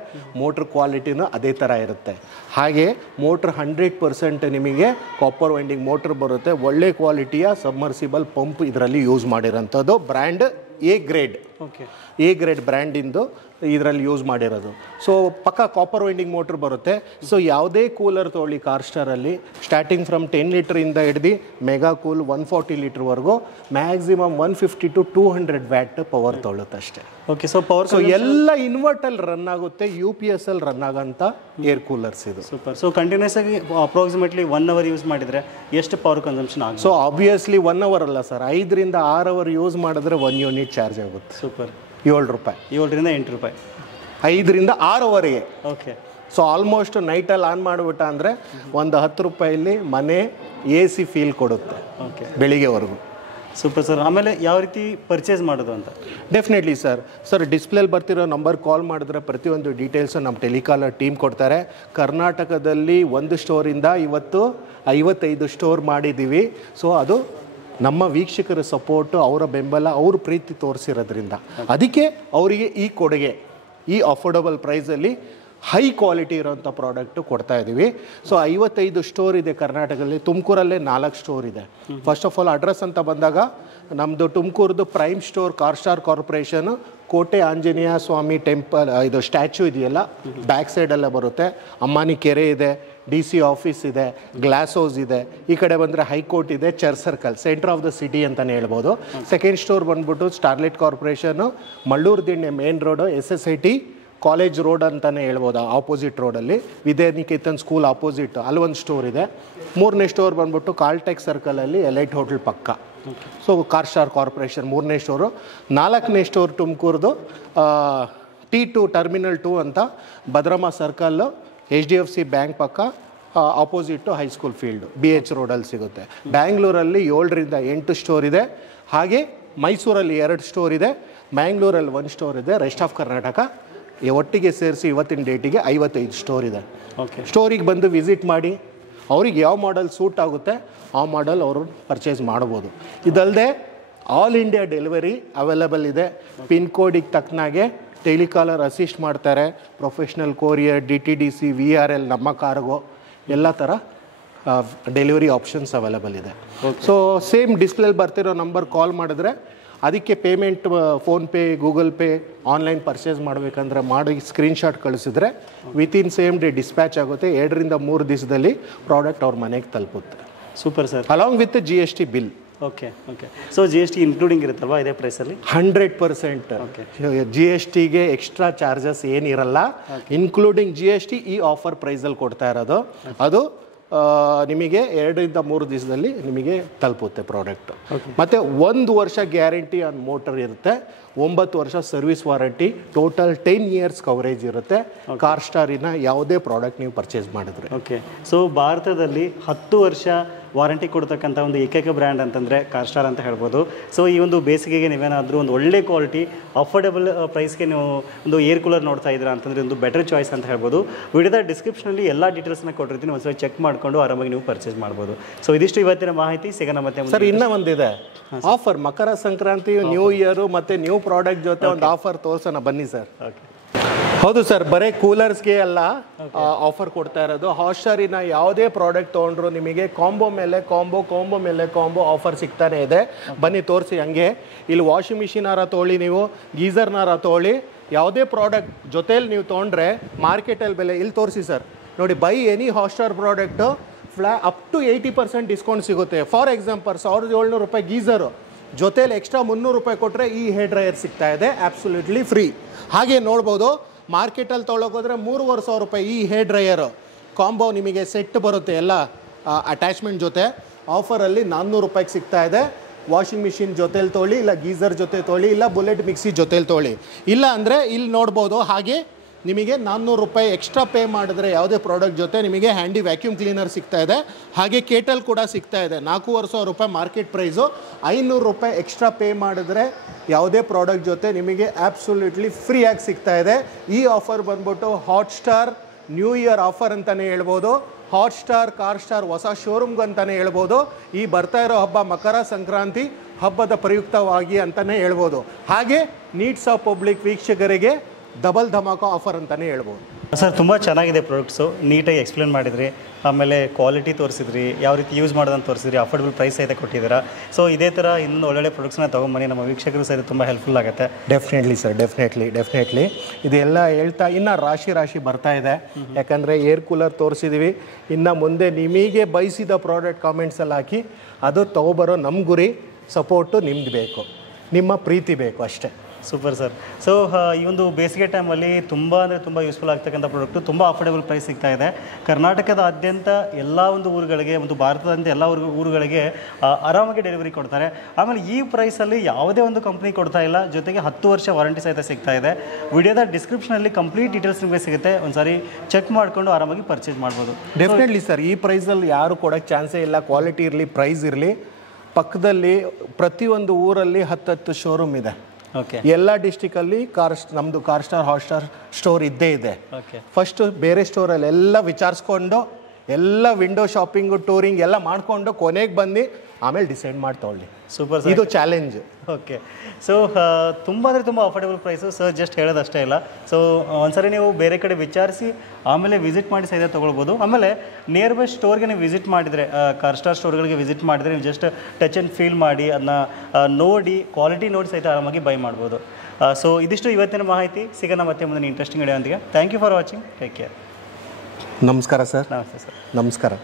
ಮೋಟ್ರ್ ಕ್ವಾಲಿಟಿನೂ ಅದೇ ಥರ ಇರುತ್ತೆ. ಹಾಗೆ ಮೋಟ್ರ್ 100% ನಿಮಗೆ ಕಾಪರ್ ವೈಂಡಿಂಗ್ ಮೋಟ್ರ್ ಬರುತ್ತೆ. ಒಳ್ಳೆ ಕ್ವಾಲಿಟಿಯ ಸಬ್ಮರ್ಸಿಬಲ್ ಪಂಪ್ ಇದರಲ್ಲಿ ಯೂಸ್ ಮಾಡಿರೋಂಥದ್ದು. ಬ್ರ್ಯಾಂಡ್ ಎ ಗ್ರೇಡ್ ಬ್ರ್ಯಾಂಡಿಂದು ಇದರಲ್ಲಿ ಯೂಸ್ ಮಾಡಿರೋದು. ಸೊ ಪಕ್ಕ ಕಾಪರ್ ವೈಂಡಿಂಗ್ ಮೋಟ್ರ್ ಬರುತ್ತೆ. ಸೊ ಯಾವುದೇ ಕೂಲರ್ ತೊಗೊಳ್ಳಿ ಕಾರ್-ಸ್ಟಾರಲ್ಲಿ, ಸ್ಟಾರ್ಟಿಂಗ್ ಫ್ರಮ್ 10 ಲೀಟ್ರಿಂದ ಹಿಡ್ದು ಮೆಗಾ ಕೂಲ್ 140 ಲೀಟ್ರ್ವರೆಗೂ ಮ್ಯಾಕ್ಸಿಮಮ್ 150 to 200 ವ್ಯಾಟ್ ಪವರ್ ತೊಗೊಳುತ್ತೆ ಅಷ್ಟೇ. ಸೊ ಎಲ್ಲ ಇನ್ವರ್ಟಲ್ಲಿ ರನ್ ಆಗುತ್ತೆ, UPS ಅಲ್ಲಿ ರನ್ ಆಗೋಂಥ ಏರ್ ಕೂಲರ್ಸ್ ಇದು. ಸೂಪರ್. ಸೊ ಕಂಟಿನ್ಯೂಸ್ ಆಗಿ ಅಪ್ರಾಕ್ಸಿಮೇಟ್ಲಿ 1 ಅವರ್ ಯೂಸ್ ಮಾಡಿದರೆ ಎಷ್ಟು ಪವರ್ ಕನ್ಸಂಪ್ಷನ್ ಆಗುತ್ತೆ? ಸೊ ಆಬ್ವಿಯಸ್ಲಿ 1 ಅವರ್ ಅಲ್ಲ ಸರ್, 5 ರಿಂದ 6 ಅವರ್ ಯೂಸ್ ಮಾಡಿದ್ರೆ 1 ಯೂನಿಟ್ ಚಾರ್ಜ್ ಆಗುತ್ತೆ. ಸೂಪರ್. 7 ರೂಪಾಯಿ, 7 ರಿಂದ 8 ರೂಪಾಯಿ, 5 ರಿಂದ 6 ಅವರಿಗೆ. ಓಕೆ. ಸೊ ಆಲ್ಮೋಸ್ಟ್ ನೈಟಲ್ಲಿ ಆನ್ ಮಾಡಿಬಿಟ್ಟ ಅಂದರೆ ಒಂದು 10 ರೂಪಾಯಲ್ಲಿ ಮನೆ AC ಫೀಲ್ ಕೊಡುತ್ತೆ ಬೆಳಿಗ್ಗೆವರೆಗೂ. Super sir. ಆಮೇಲೆ ಯಾವ ರೀತಿ ಪರ್ಚೇಸ್ ಮಾಡೋದು ಅಂತ? ಡೆಫಿನೆಟ್ಲಿ ಸರ್ ಡಿಸ್ಪ್ಲೇಲಿ ಬರ್ತಿರೋ ನಂಬರ್ ಕಾಲ್ ಮಾಡಿದ್ರೆ ಪ್ರತಿಯೊಂದು ಡೀಟೇಲ್ಸು ನಮ್ಮ ಟೆಲಿಕಾಲರ್ ಟೀಮ್ ಕೊಡ್ತಾರೆ. ಕರ್ನಾಟಕದಲ್ಲಿ ಒಂದು ಸ್ಟೋರಿಂದ ಇವತ್ತು 55 ಸ್ಟೋರ್ ಮಾಡಿದ್ದೀವಿ. ಸೊ ಅದು ನಮ್ಮ ವೀಕ್ಷಕರ ಸಪೋರ್ಟು, ಅವರ ಬೆಂಬಲ, ಅವ್ರ ಪ್ರೀತಿ ತೋರಿಸಿರೋದ್ರಿಂದ ಅದಕ್ಕೆ ಅವರಿಗೆ ಈ ಕೊಡುಗೆ, ಈ ಅಫೋರ್ಡಬಲ್ ಪ್ರೈಸಲ್ಲಿ ಹೈ ಕ್ವಾಲಿಟಿ ಇರೋಂಥ ಪ್ರಾಡಕ್ಟು ಕೊಡ್ತಾ ಇದ್ದೀವಿ. ಸೊ 55 ಸ್ಟೋರ್ ಇದೆ ಕರ್ನಾಟಕದಲ್ಲಿ. ತುಮಕೂರಲ್ಲೇ 4 ಸ್ಟೋರ್ ಇದೆ. ಫಸ್ಟ್ ಆಫ್ ಆಲ್ ಅಡ್ರೆಸ್ ಅಂತ ಬಂದಾಗ ನಮ್ಮದು ತುಮಕೂರ್ದು prime store Carstar corporation, Kote Anjaneya Swamy temple ಇದು ಸ್ಟ್ಯಾಚ್ಯೂ ಇದೆಯಲ್ಲ ಬ್ಯಾಕ್ ಸೈಡಲ್ಲೇ ಬರುತ್ತೆ. ಅಮ್ಮಾನಿ ಕೆರೆ ಇದೆ, DC ಆಫೀಸ್ ಇದೆ, ಗ್ಲಾಸ್ ಹೌಸ್ ಇದೆ. ಈ ಕಡೆ ಬಂದರೆ ಹೈಕೋರ್ಟ್ ಇದೆ, church circle, centre of the city ಅಂತಲೇ ಹೇಳ್ಬೋದು. ಸೆಕೆಂಡ್ ಸ್ಟೋರ್ ಬಂದ್ಬಿಟ್ಟು Starlight corporation, Malluru Dinne main road, SSIT college road ಅಂತಲೇ ಹೇಳ್ಬೋದು, ಆಪೋಸಿಟ್ ರೋಡಲ್ಲಿ ವಿದ್ಯಾನಿಕೇತನ್ ಸ್ಕೂಲ್ ಆಪೋಸಿಟ್ ಅಲ್ಲೊಂದು ಸ್ಟೋರ್ ಇದೆ. 3ನೇ ಸ್ಟೋರ್ ಬಂದ್ಬಿಟ್ಟು ಕಾಲ್ಟೆಕ್ ಸರ್ಕಲಲ್ಲಿ ಎಲೈಟ್ ಹೋಟೆಲ್ ಪಕ್ಕ. ಸೊ ಕಾರ್-ಸ್ಟಾರ್ ಕಾರ್ಪೊರೇಷನ್ 3ನೇ ಸ್ಟೋರು. 4ನೇ ಸ್ಟೋರ್ ತುಮಕೂರ್ದು T2 ಟರ್ಮಿನಲ್ 2 ಅಂತ ಭದ್ರಮ್ಮ ಸರ್ಕಲ್ಲು, HDFC ಬ್ಯಾಂಕ್ ಪಕ್ಕ ಆಪೋಸಿಟ್ಟು ಹೈಸ್ಕೂಲ್ ಫೀಲ್ಡು, BH ರೋಡಲ್ಲಿ ಸಿಗುತ್ತೆ. ಬ್ಯಾಂಗ್ಳೂರಲ್ಲಿ 7 ರಿಂದ 8 ಸ್ಟೋರ್ ಇದೆ. ಹಾಗೆ ಮೈಸೂರಲ್ಲಿ 2 ಸ್ಟೋರ್ ಇದೆ, ಮ್ಯಾಂಗ್ಳೂರಲ್ಲಿ 1 ಸ್ಟೋರ್ ಇದೆ. ರೆಸ್ಟ್ ಆಫ್ ಕರ್ನಾಟಕ ಒಟ್ಟಿಗೆ ಸೇರಿಸಿ ಇವತ್ತಿನ ಡೇಟಿಗೆ 55 ಸ್ಟೋರ್ ಇದೆ. ಸ್ಟೋರಿಗೆ ಬಂದು ವಿಸಿಟ್ ಮಾಡಿ, ಅವ್ರಿಗೆ ಯಾವ ಮಾಡೆಲ್ ಸೂಟ್ ಆಗುತ್ತೆ ಆ ಮಾಡೆಲ್ ಅವರು ಪರ್ಚೇಸ್ ಮಾಡ್ಬೋದು. ಇದಲ್ಲದೆ ಆಲ್ ಇಂಡಿಯಾ ಡೆಲಿವರಿ ಅವೈಲೇಬಲ್ ಇದೆ. ಪಿನ್ ಕೋಡಿಗೆ ತಕ್ಕನಾಗೆ ಟೆಲಿಕಾಲರ್ ಅಸಿಸ್ಟ್ ಮಾಡ್ತಾರೆ. ಪ್ರೊಫೆಷ್ನಲ್ ಕೊರಿಯರ್, DTDC, VRL, ನಮ್ಮ ಕಾರ್ಗೋ ಎಲ್ಲ ಥರ ಡೆಲಿವರಿ ಆಪ್ಷನ್ಸ್ ಅವೈಲೇಬಲ್ ಇದೆ. ಸೊ ಸೇಮ್ ಡಿಸ್ಪ್ಲೇಲಿ ಬರ್ತಿರೋ ನಂಬರ್ ಕಾಲ್ ಮಾಡಿದ್ರೆ ಅದಕ್ಕೆ payment PhonePe, Google pay, online purchase ಮಾಡಬೇಕಂದ್ರೆ ಮಾಡಿ ಸ್ಕ್ರೀನ್ಶಾಟ್ ಕಳಿಸಿದ್ರೆ ವಿತಿನ್ ಸೇಮ್ ಡೇ ಡಿಸ್ಪ್ಯಾಚ್ ಆಗುತ್ತೆ. 2 ರಿಂದ 3 ದಿವಸದಲ್ಲಿ ಪ್ರಾಡಕ್ಟ್ ಅವ್ರ ಮನೆಗೆ ತಲುಪುತ್ತೆ. Super sir. Along with GST bill. Okay. So GST including ಇರುತ್ತಲ್ವಾ ಇದೇ ಪ್ರೈಸಲ್ಲಿ? 100%. GSTಗೆ ಎಕ್ಸ್ಟ್ರಾ ಚಾರ್ಜಸ್ ಏನಿರಲ್ಲ. ಇನ್ಕ್ಲೂಡಿಂಗ್ GST ಈ ಆಫರ್ ಪ್ರೈಸಲ್ಲಿ ಕೊಡ್ತಾ ಇರೋದು. ಅದು ನಿಮಗೆ 2 ರಿಂದ 3 ದಿವಸದಲ್ಲಿ ನಿಮಗೆ ತಲುಪುತ್ತೆ ಪ್ರಾಡಕ್ಟು. ಮತ್ತು 1 ವರ್ಷ ಗ್ಯಾರಂಟಿ ಆನ್ ಮೋಟರ್ ಇರುತ್ತೆ, 9 ವರ್ಷ service warranty, total 10 years coverage ಇರುತ್ತೆ ಕಾರ್-ಸ್ಟಾರಿನ ಯಾವುದೇ ಪ್ರಾಡಕ್ಟ್ ನೀವು ಪರ್ಚೇಸ್ ಮಾಡಿದ್ರೆ. ಓಕೆ. ಸೊ ಭಾರತದಲ್ಲಿ 10 ವರ್ಷ ವಾರಂಟಿ ಕೊಡ್ತಕ್ಕಂಥ ಒಂದು ಏಕೈಕ ಬ್ರ್ಯಾಂಡ್ ಅಂತಂದರೆ ಕಾರ್-ಸ್ಟಾರ್ ಅಂತ ಹೇಳ್ಬೋದು. ಸೊ ಈ ಒಂದು ಬೇಸಿಗೆಗೆ ನೀವೇನಾದರೂ ಒಂದು ಒಳ್ಳೆ ಕ್ವಾಲಿಟಿ ಅಫೋರ್ಡೆಬಲ್ ಪ್ರೈಸ್ಗೆ ನೀವು ಒಂದು ಏರ್ ಕೂಲರ್ ನೋಡ್ತಾ ಇದ್ದೀರಾ ಅಂತಂದರೆ ಒಂದು ಬೆಟರ್ ಚಾಯ್ಸ್ ಅಂತ ಹೇಳ್ಬೋದು. ವಿಡಿಯೋದ ಡಿಸ್ಕ್ರಿಪ್ಷನಲ್ಲಿ ಎಲ್ಲ ಡೀಟೇಲ್ಸ್ನ ಕೊಟ್ಟಿರ್ತೀನಿ, ಒಂದ್ಸಲ ಚೆಕ್ ಮಾಡಿಕೊಂಡು ಆರಾಮಾಗಿ ನೀವು ಪರ್ಚೇಸ್ ಮಾಡ್ಬೋದು. ಸೊ ಇದಿಷ್ಟು ಇವತ್ತಿನ ಮಾಹಿತಿ. ಸಿಗೋಣ ಮತ್ತೆ ಸರ್. ಇನ್ನೂ ಒಂದಿದೆ ಆಫರ್, ಮಕರ ಸಂಕ್ರಾಂತಿ, ನ್ಯೂ ಇಯರು ಮತ್ತು ನ್ಯೂ ಪ್ರಾಡಕ್ಟ್ ಜೊತೆ ಒಂದು ಆಫರ್ ತೋರಿಸೋಣ ಬನ್ನಿ ಸರ್. ಓಕೆ. ಹೌದು ಸರ್, ಬರೀ ಕೂಲರ್ಸ್ಗೆ ಅಲ್ಲ ಆಫರ್ ಕೊಡ್ತಾ ಇರೋದು. ಹಾಟ್ಸ್ಟಾರಿನ ಯಾವುದೇ ಪ್ರಾಡಕ್ಟ್ ತೊಗೊಂಡ್ರು ನಿಮಗೆ ಕಾಂಬೋ ಮೇಲೆ ಕಾಂಬೋ ಆಫರ್ ಸಿಗ್ತಾನೆ ಇದೆ. ಬನ್ನಿ ತೋರಿಸಿ ಹಂಗೆ. ಇಲ್ಲಿ ವಾಷಿಂಗ್ ಮಿಷಿನಾರ ತೊಗೊಳ್ಳಿ, ನೀವು ಗೀಸರ್ನಾರ ತೊಗೊಳ್ಳಿ, ಯಾವುದೇ ಪ್ರಾಡಕ್ಟ್ ಜೊತೆಲಿ ನೀವು ತೊಗೊಂಡ್ರೆ ಮಾರ್ಕೆಟಲ್ಲಿ ಬೆಲೆ ಇಲ್ಲಿ ತೋರಿಸಿ ಸರ್. ನೋಡಿ, by any Hotstar product up to 80% discount ಸಿಗುತ್ತೆ. ಫಾರ್ ಎಕ್ಸಾಂಪಲ್ 1700 ರೂಪಾಯಿ ಗೀಸರು ಜೊತೆಲಿ ಎಕ್ಸ್ಟ್ರಾ 300 ರೂಪಾಯಿ ಕೊಟ್ಟರೆ ಈ ಹೇರ್ ಡ್ರೈಯರ್ ಸಿಗ್ತಾ ಇದೆ ಆಬ್ಸಲ್ಯೂಟ್ಲಿ ಫ್ರೀ. ಹಾಗೆ ನೋಡ್ಬೋದು, ಮಾರ್ಕೆಟಲ್ಲಿ ತೊಗೊಳಕೋದ್ರೆ 3500 ರೂಪಾಯಿ ಈ ಹೇರ್ ಡ್ರೈಯರು ಕಾಂಬೋ ನಿಮಗೆ ಸೆಟ್ ಬರುತ್ತೆ ಎಲ್ಲ ಅಟ್ಯಾಚ್ಮೆಂಟ್ ಜೊತೆ. ಆಫರಲ್ಲಿ 400 ರೂಪಾಯಿಗೆ ಸಿಗ್ತಾ ಇದೆ. ವಾಷಿಂಗ್ ಮಿಷಿನ್ ಜೊತೆಲಿ ತೊಗೊಳ್ಳಿ, ಇಲ್ಲ ಗೀಸರ್ ಜೊತೆ ತೊಗೊಳ್ಳಿ, ಇಲ್ಲ ಬುಲೆಟ್ ಮಿಕ್ಸಿ ಜೊತೆಲಿ ತೊಗೊಳ್ಳಿ. ಇಲ್ಲ ಅಂದರೆ ಇಲ್ಲಿ ನೋಡ್ಬೋದು, ಹಾಗೆ ನಿಮಗೆ 400 ರೂಪಾಯಿ ಎಕ್ಸ್ಟ್ರಾ ಪೇ ಮಾಡಿದ್ರೆ ಯಾವುದೇ ಪ್ರಾಡಕ್ಟ್ ಜೊತೆ ನಿಮಗೆ ಹ್ಯಾಂಡಿ ವ್ಯಾಕ್ಯೂಮ್ ಕ್ಲೀನರ್ ಸಿಗ್ತಾ ಇದೆ. ಹಾಗೆ ಕೇಟಲ್ ಕೂಡ ಸಿಗ್ತಾ ಇದೆ. 4500 ರೂಪಾಯಿ ಮಾರ್ಕೆಟ್ ಪ್ರೈಸು. 500 ರೂಪಾಯಿ ಎಕ್ಸ್ಟ್ರಾ ಪೇ ಮಾಡಿದ್ರೆ ಯಾವುದೇ ಪ್ರಾಡಕ್ಟ್ ಜೊತೆ ನಿಮಗೆ ಆಬ್ಸಲ್ಯೂಟ್ಲಿ ಫ್ರೀಯಾಗಿ ಸಿಗ್ತಾ ಇದೆ. ಈ ಆಫರ್ ಬಂದ್ಬಿಟ್ಟು ಹಾಟ್ಸ್ಟಾರ್ ನ್ಯೂ ಇಯರ್ ಆಫರ್ ಅಂತಲೇ ಹೇಳ್ಬೋದು. ಹಾಟ್ಸ್ಟಾರ್ ಕಾರ್ಸ್ಟಾರ್ ಹೊಸ ಶೋರೂಮ್ಗೆ ಅಂತಲೇ ಹೇಳ್ಬೋದು. ಈ ಬರ್ತಾ ಇರೋ ಹಬ್ಬ ಮಕರ ಸಂಕ್ರಾಂತಿ ಹಬ್ಬದ ಪ್ರಯುಕ್ತವಾಗಿ ಅಂತಲೇ ಹೇಳ್ಬೋದು. ಹಾಗೆ ನೀಡ್ಸ್ ಆಫ್ ಪಬ್ಲಿಕ್ ವೀಕ್ಷಕರಿಗೆ ಡಬಲ್ ಧಮಾಕ ಆಫರ್ ಅಂತಲೇ ಹೇಳ್ಬೋದು. ಸರ್ ತುಂಬ ಚೆನ್ನಾಗಿದೆ ಪ್ರಾಡಕ್ಟ್ಸು, ನೀಟಾಗಿ ಎಕ್ಸ್ಪ್ಲೇನ್ ಮಾಡಿದ್ರಿ, ಆಮೇಲೆ ಕ್ವಾಲಿಟಿ ತೋರಿಸಿದ್ರಿ, ಯಾವ ರೀತಿ ಯೂಸ್ ಮಾಡೋದಂತ ತೋರಿಸಿದ್ರಿ, ಅಫೋರ್ಡಬಲ್ ಪ್ರೈಸ್ ಸಹಿತ ಕೊಟ್ಟಿದ್ದೀರಾ. ಸೊ ಇದೇ ಥರ ಇನ್ನೊಂದು ಒಳ್ಳೊಳ್ಳೆ ಪ್ರಾಡಕ್ಟ್ಸ್ನ ತೊಗೊಂಬನ್ನಿ, ನಮ್ಮ ವೀಕ್ಷಕರು ಸಹಿತ ತುಂಬ ಹೆಲ್ಪ್ಫುಲ್ ಆಗುತ್ತೆ. ಡೆಫಿನೆಟ್ಲಿ ಸರ್, ಡೆಫಿನೆಟ್ಲಿ ಇದೆಲ್ಲ ಹೇಳ್ತಾ ಇನ್ನು ರಾಶಿ ಬರ್ತಾ ಇದೆ. ಯಾಕಂದರೆ ಏರ್ ಕೂಲರ್ ತೋರಿಸಿದ್ದೀವಿ, ಇನ್ನು ಮುಂದೆ ನಿಮಗೆ ಬಯಸಿದ ಪ್ರಾಡಕ್ಟ್ ಕಾಮೆಂಟ್ಸಲ್ಲಿ ಹಾಕಿ, ಅದು ತೊಗೊಬರೋ ನಮ್ಮ ಗುರಿ, ಸಪೋರ್ಟು ನಿಮ್ದು ಬೇಕು, ನಿಮ್ಮ ಪ್ರೀತಿ ಬೇಕು ಅಷ್ಟೇ. Super sir. ಸೊ ಈ ಒಂದು ಬೇಸಿಗೆ ಟೈಮಲ್ಲಿ ತುಂಬ ಅಂದರೆ ತುಂಬ ಯೂಸ್ಫುಲ್ ಆಗ್ತಕ್ಕಂಥ ಪ್ರಾಡಕ್ಟು ತುಂಬ ಅಫೋರ್ಡೆಬಲ್ ಪ್ರೈಸ್ ಸಿಗ್ತಾ ಇದೆ. ಕರ್ನಾಟಕದಾದ್ಯಂತ ಎಲ್ಲ ಒಂದು ಊರುಗಳಿಗೆ, ಒಂದು ಭಾರತದಾದ್ಯಂತ ಎಲ್ಲ ಊರುಗಳಿಗೆ ಆರಾಮಾಗಿ ಡೆಲಿವರಿ ಕೊಡ್ತಾರೆ. ಆಮೇಲೆ ಈ ಪ್ರೈಸಲ್ಲಿ ಯಾವುದೇ ಒಂದು ಕಂಪ್ನಿ ಕೊಡ್ತಾ ಇಲ್ಲ, ಜೊತೆಗೆ 10 ವರ್ಷ ವಾರಂಟಿ ಸಹಿತ ಸಿಗ್ತಾ ಇದೆ. ವಿಡಿಯೋದ ಡಿಸ್ಕ್ರಿಪ್ಷನಲ್ಲಿ ಕಂಪ್ಲೀಟ್ ಡೀಟೇಲ್ಸ್ ನಿಮಗೆ ಸಿಗುತ್ತೆ, ಒಂದ್ಸಾರಿ ಚೆಕ್ ಮಾಡಿಕೊಂಡು ಆರಾಮಾಗಿ ಪರ್ಚೇಸ್ ಮಾಡ್ಬೋದು. ಡೆಫಿನೆಟ್ಲಿ ಸರ್, ಈ ಪ್ರೈಸಲ್ಲಿ ಯಾರು ಕೊಡೋಕ್ಕೆ ಚಾನ್ಸೇ ಇಲ್ಲ. ಕ್ವಾಲಿಟಿ ಇರಲಿ, ಪ್ರೈಸ್ ಇರಲಿ. ಪಕ್ಕದಲ್ಲಿ ಪ್ರತಿಯೊಂದು ಊರಲ್ಲಿ 10 ಶೋರೂಮ್ ಇದೆ. ಓಕೆ, ಎಲ್ಲ ಡಿಸ್ಟಿಕಲ್ಲಿ ನಮ್ಮದು ಕಾರ್ಸ್ಟಾರ್ ಹಾಟ್ಸ್ಟಾರ್ ಸ್ಟೋರ್ ಇದ್ದೇ ಇದೆ. ಓಕೆ, ಫಸ್ಟು ಬೇರೆ ಸ್ಟೋರಲ್ಲಿ ಎಲ್ಲ ವಿಚಾರಿಸ್ಕೊಂಡು, ಎಲ್ಲ ವಿಂಡೋ ಶಾಪಿಂಗು ಟೂರಿಂಗ್ ಎಲ್ಲ ಮಾಡಿಕೊಂಡು ಕೊನೆಗೆ ಬಂದು ಆಮೇಲೆ ಡಿಸೈಡ್ ಮಾಡಿ ತೊಗೊಳ್ಳಿ. ಸೂಪರ್, ಇದು ಚಾಲೆಂಜ್. ಓಕೆ, ಸೊ ತುಂಬ ಅಂದರೆ ತುಂಬ ಅಫೋರ್ಡೆಬಲ್ ಪ್ರೈಸು ಸರ್, ಜಸ್ಟ್ ಹೇಳೋದಷ್ಟೇ ಇಲ್ಲ. ಸೊ ಒಂದ್ಸರಿ ನೀವು ಬೇರೆ ಕಡೆ ವಿಚಾರಿಸಿ ಆಮೇಲೆ ವಿಸಿಟ್ ಮಾಡಿ ಸಹಿತ ತೊಗೊಳ್ಬೋದು. ಆಮೇಲೆ ನಿಯರ್ ಬೈ ಸ್ಟೋರ್ಗೆ ನೀವು ವಿಸಿಟ್ ಮಾಡಿದರೆ, ಕಾರ್ಸ್ಟಾರ್ ಸ್ಟೋರ್ಗಳಿಗೆ ವಿಸಿಟ್ ಮಾಡಿದರೆ ನೀವು ಜಸ್ಟ್ ಟಚ್ ಆ್ಯಂಡ್ ಫೀಲ್ ಮಾಡಿ, ಅದನ್ನ ನೋಡಿ, ಕ್ವಾಲಿಟಿ ನೋಡಿ ಸಹಿತ ಆರಾಮಾಗಿ ಬೈ ಮಾಡ್ಬೋದು. ಸೊ ಇದಿಷ್ಟು ಇವತ್ತಿನ ಮಾಹಿತಿ. ಸಿಗೋಣ ಮತ್ತೆ ಮುಂದಿನ ಇಂಟ್ರೆಸ್ಟಿಂಗ್ ವಿಡಿಯೋ ಅಂತಿಗೆ. Thank you for watching. Take care. ನಮಸ್ಕಾರ ಸರ್. ನಮಸ್ತೆ ಸರ್. ನಮಸ್ಕಾರ.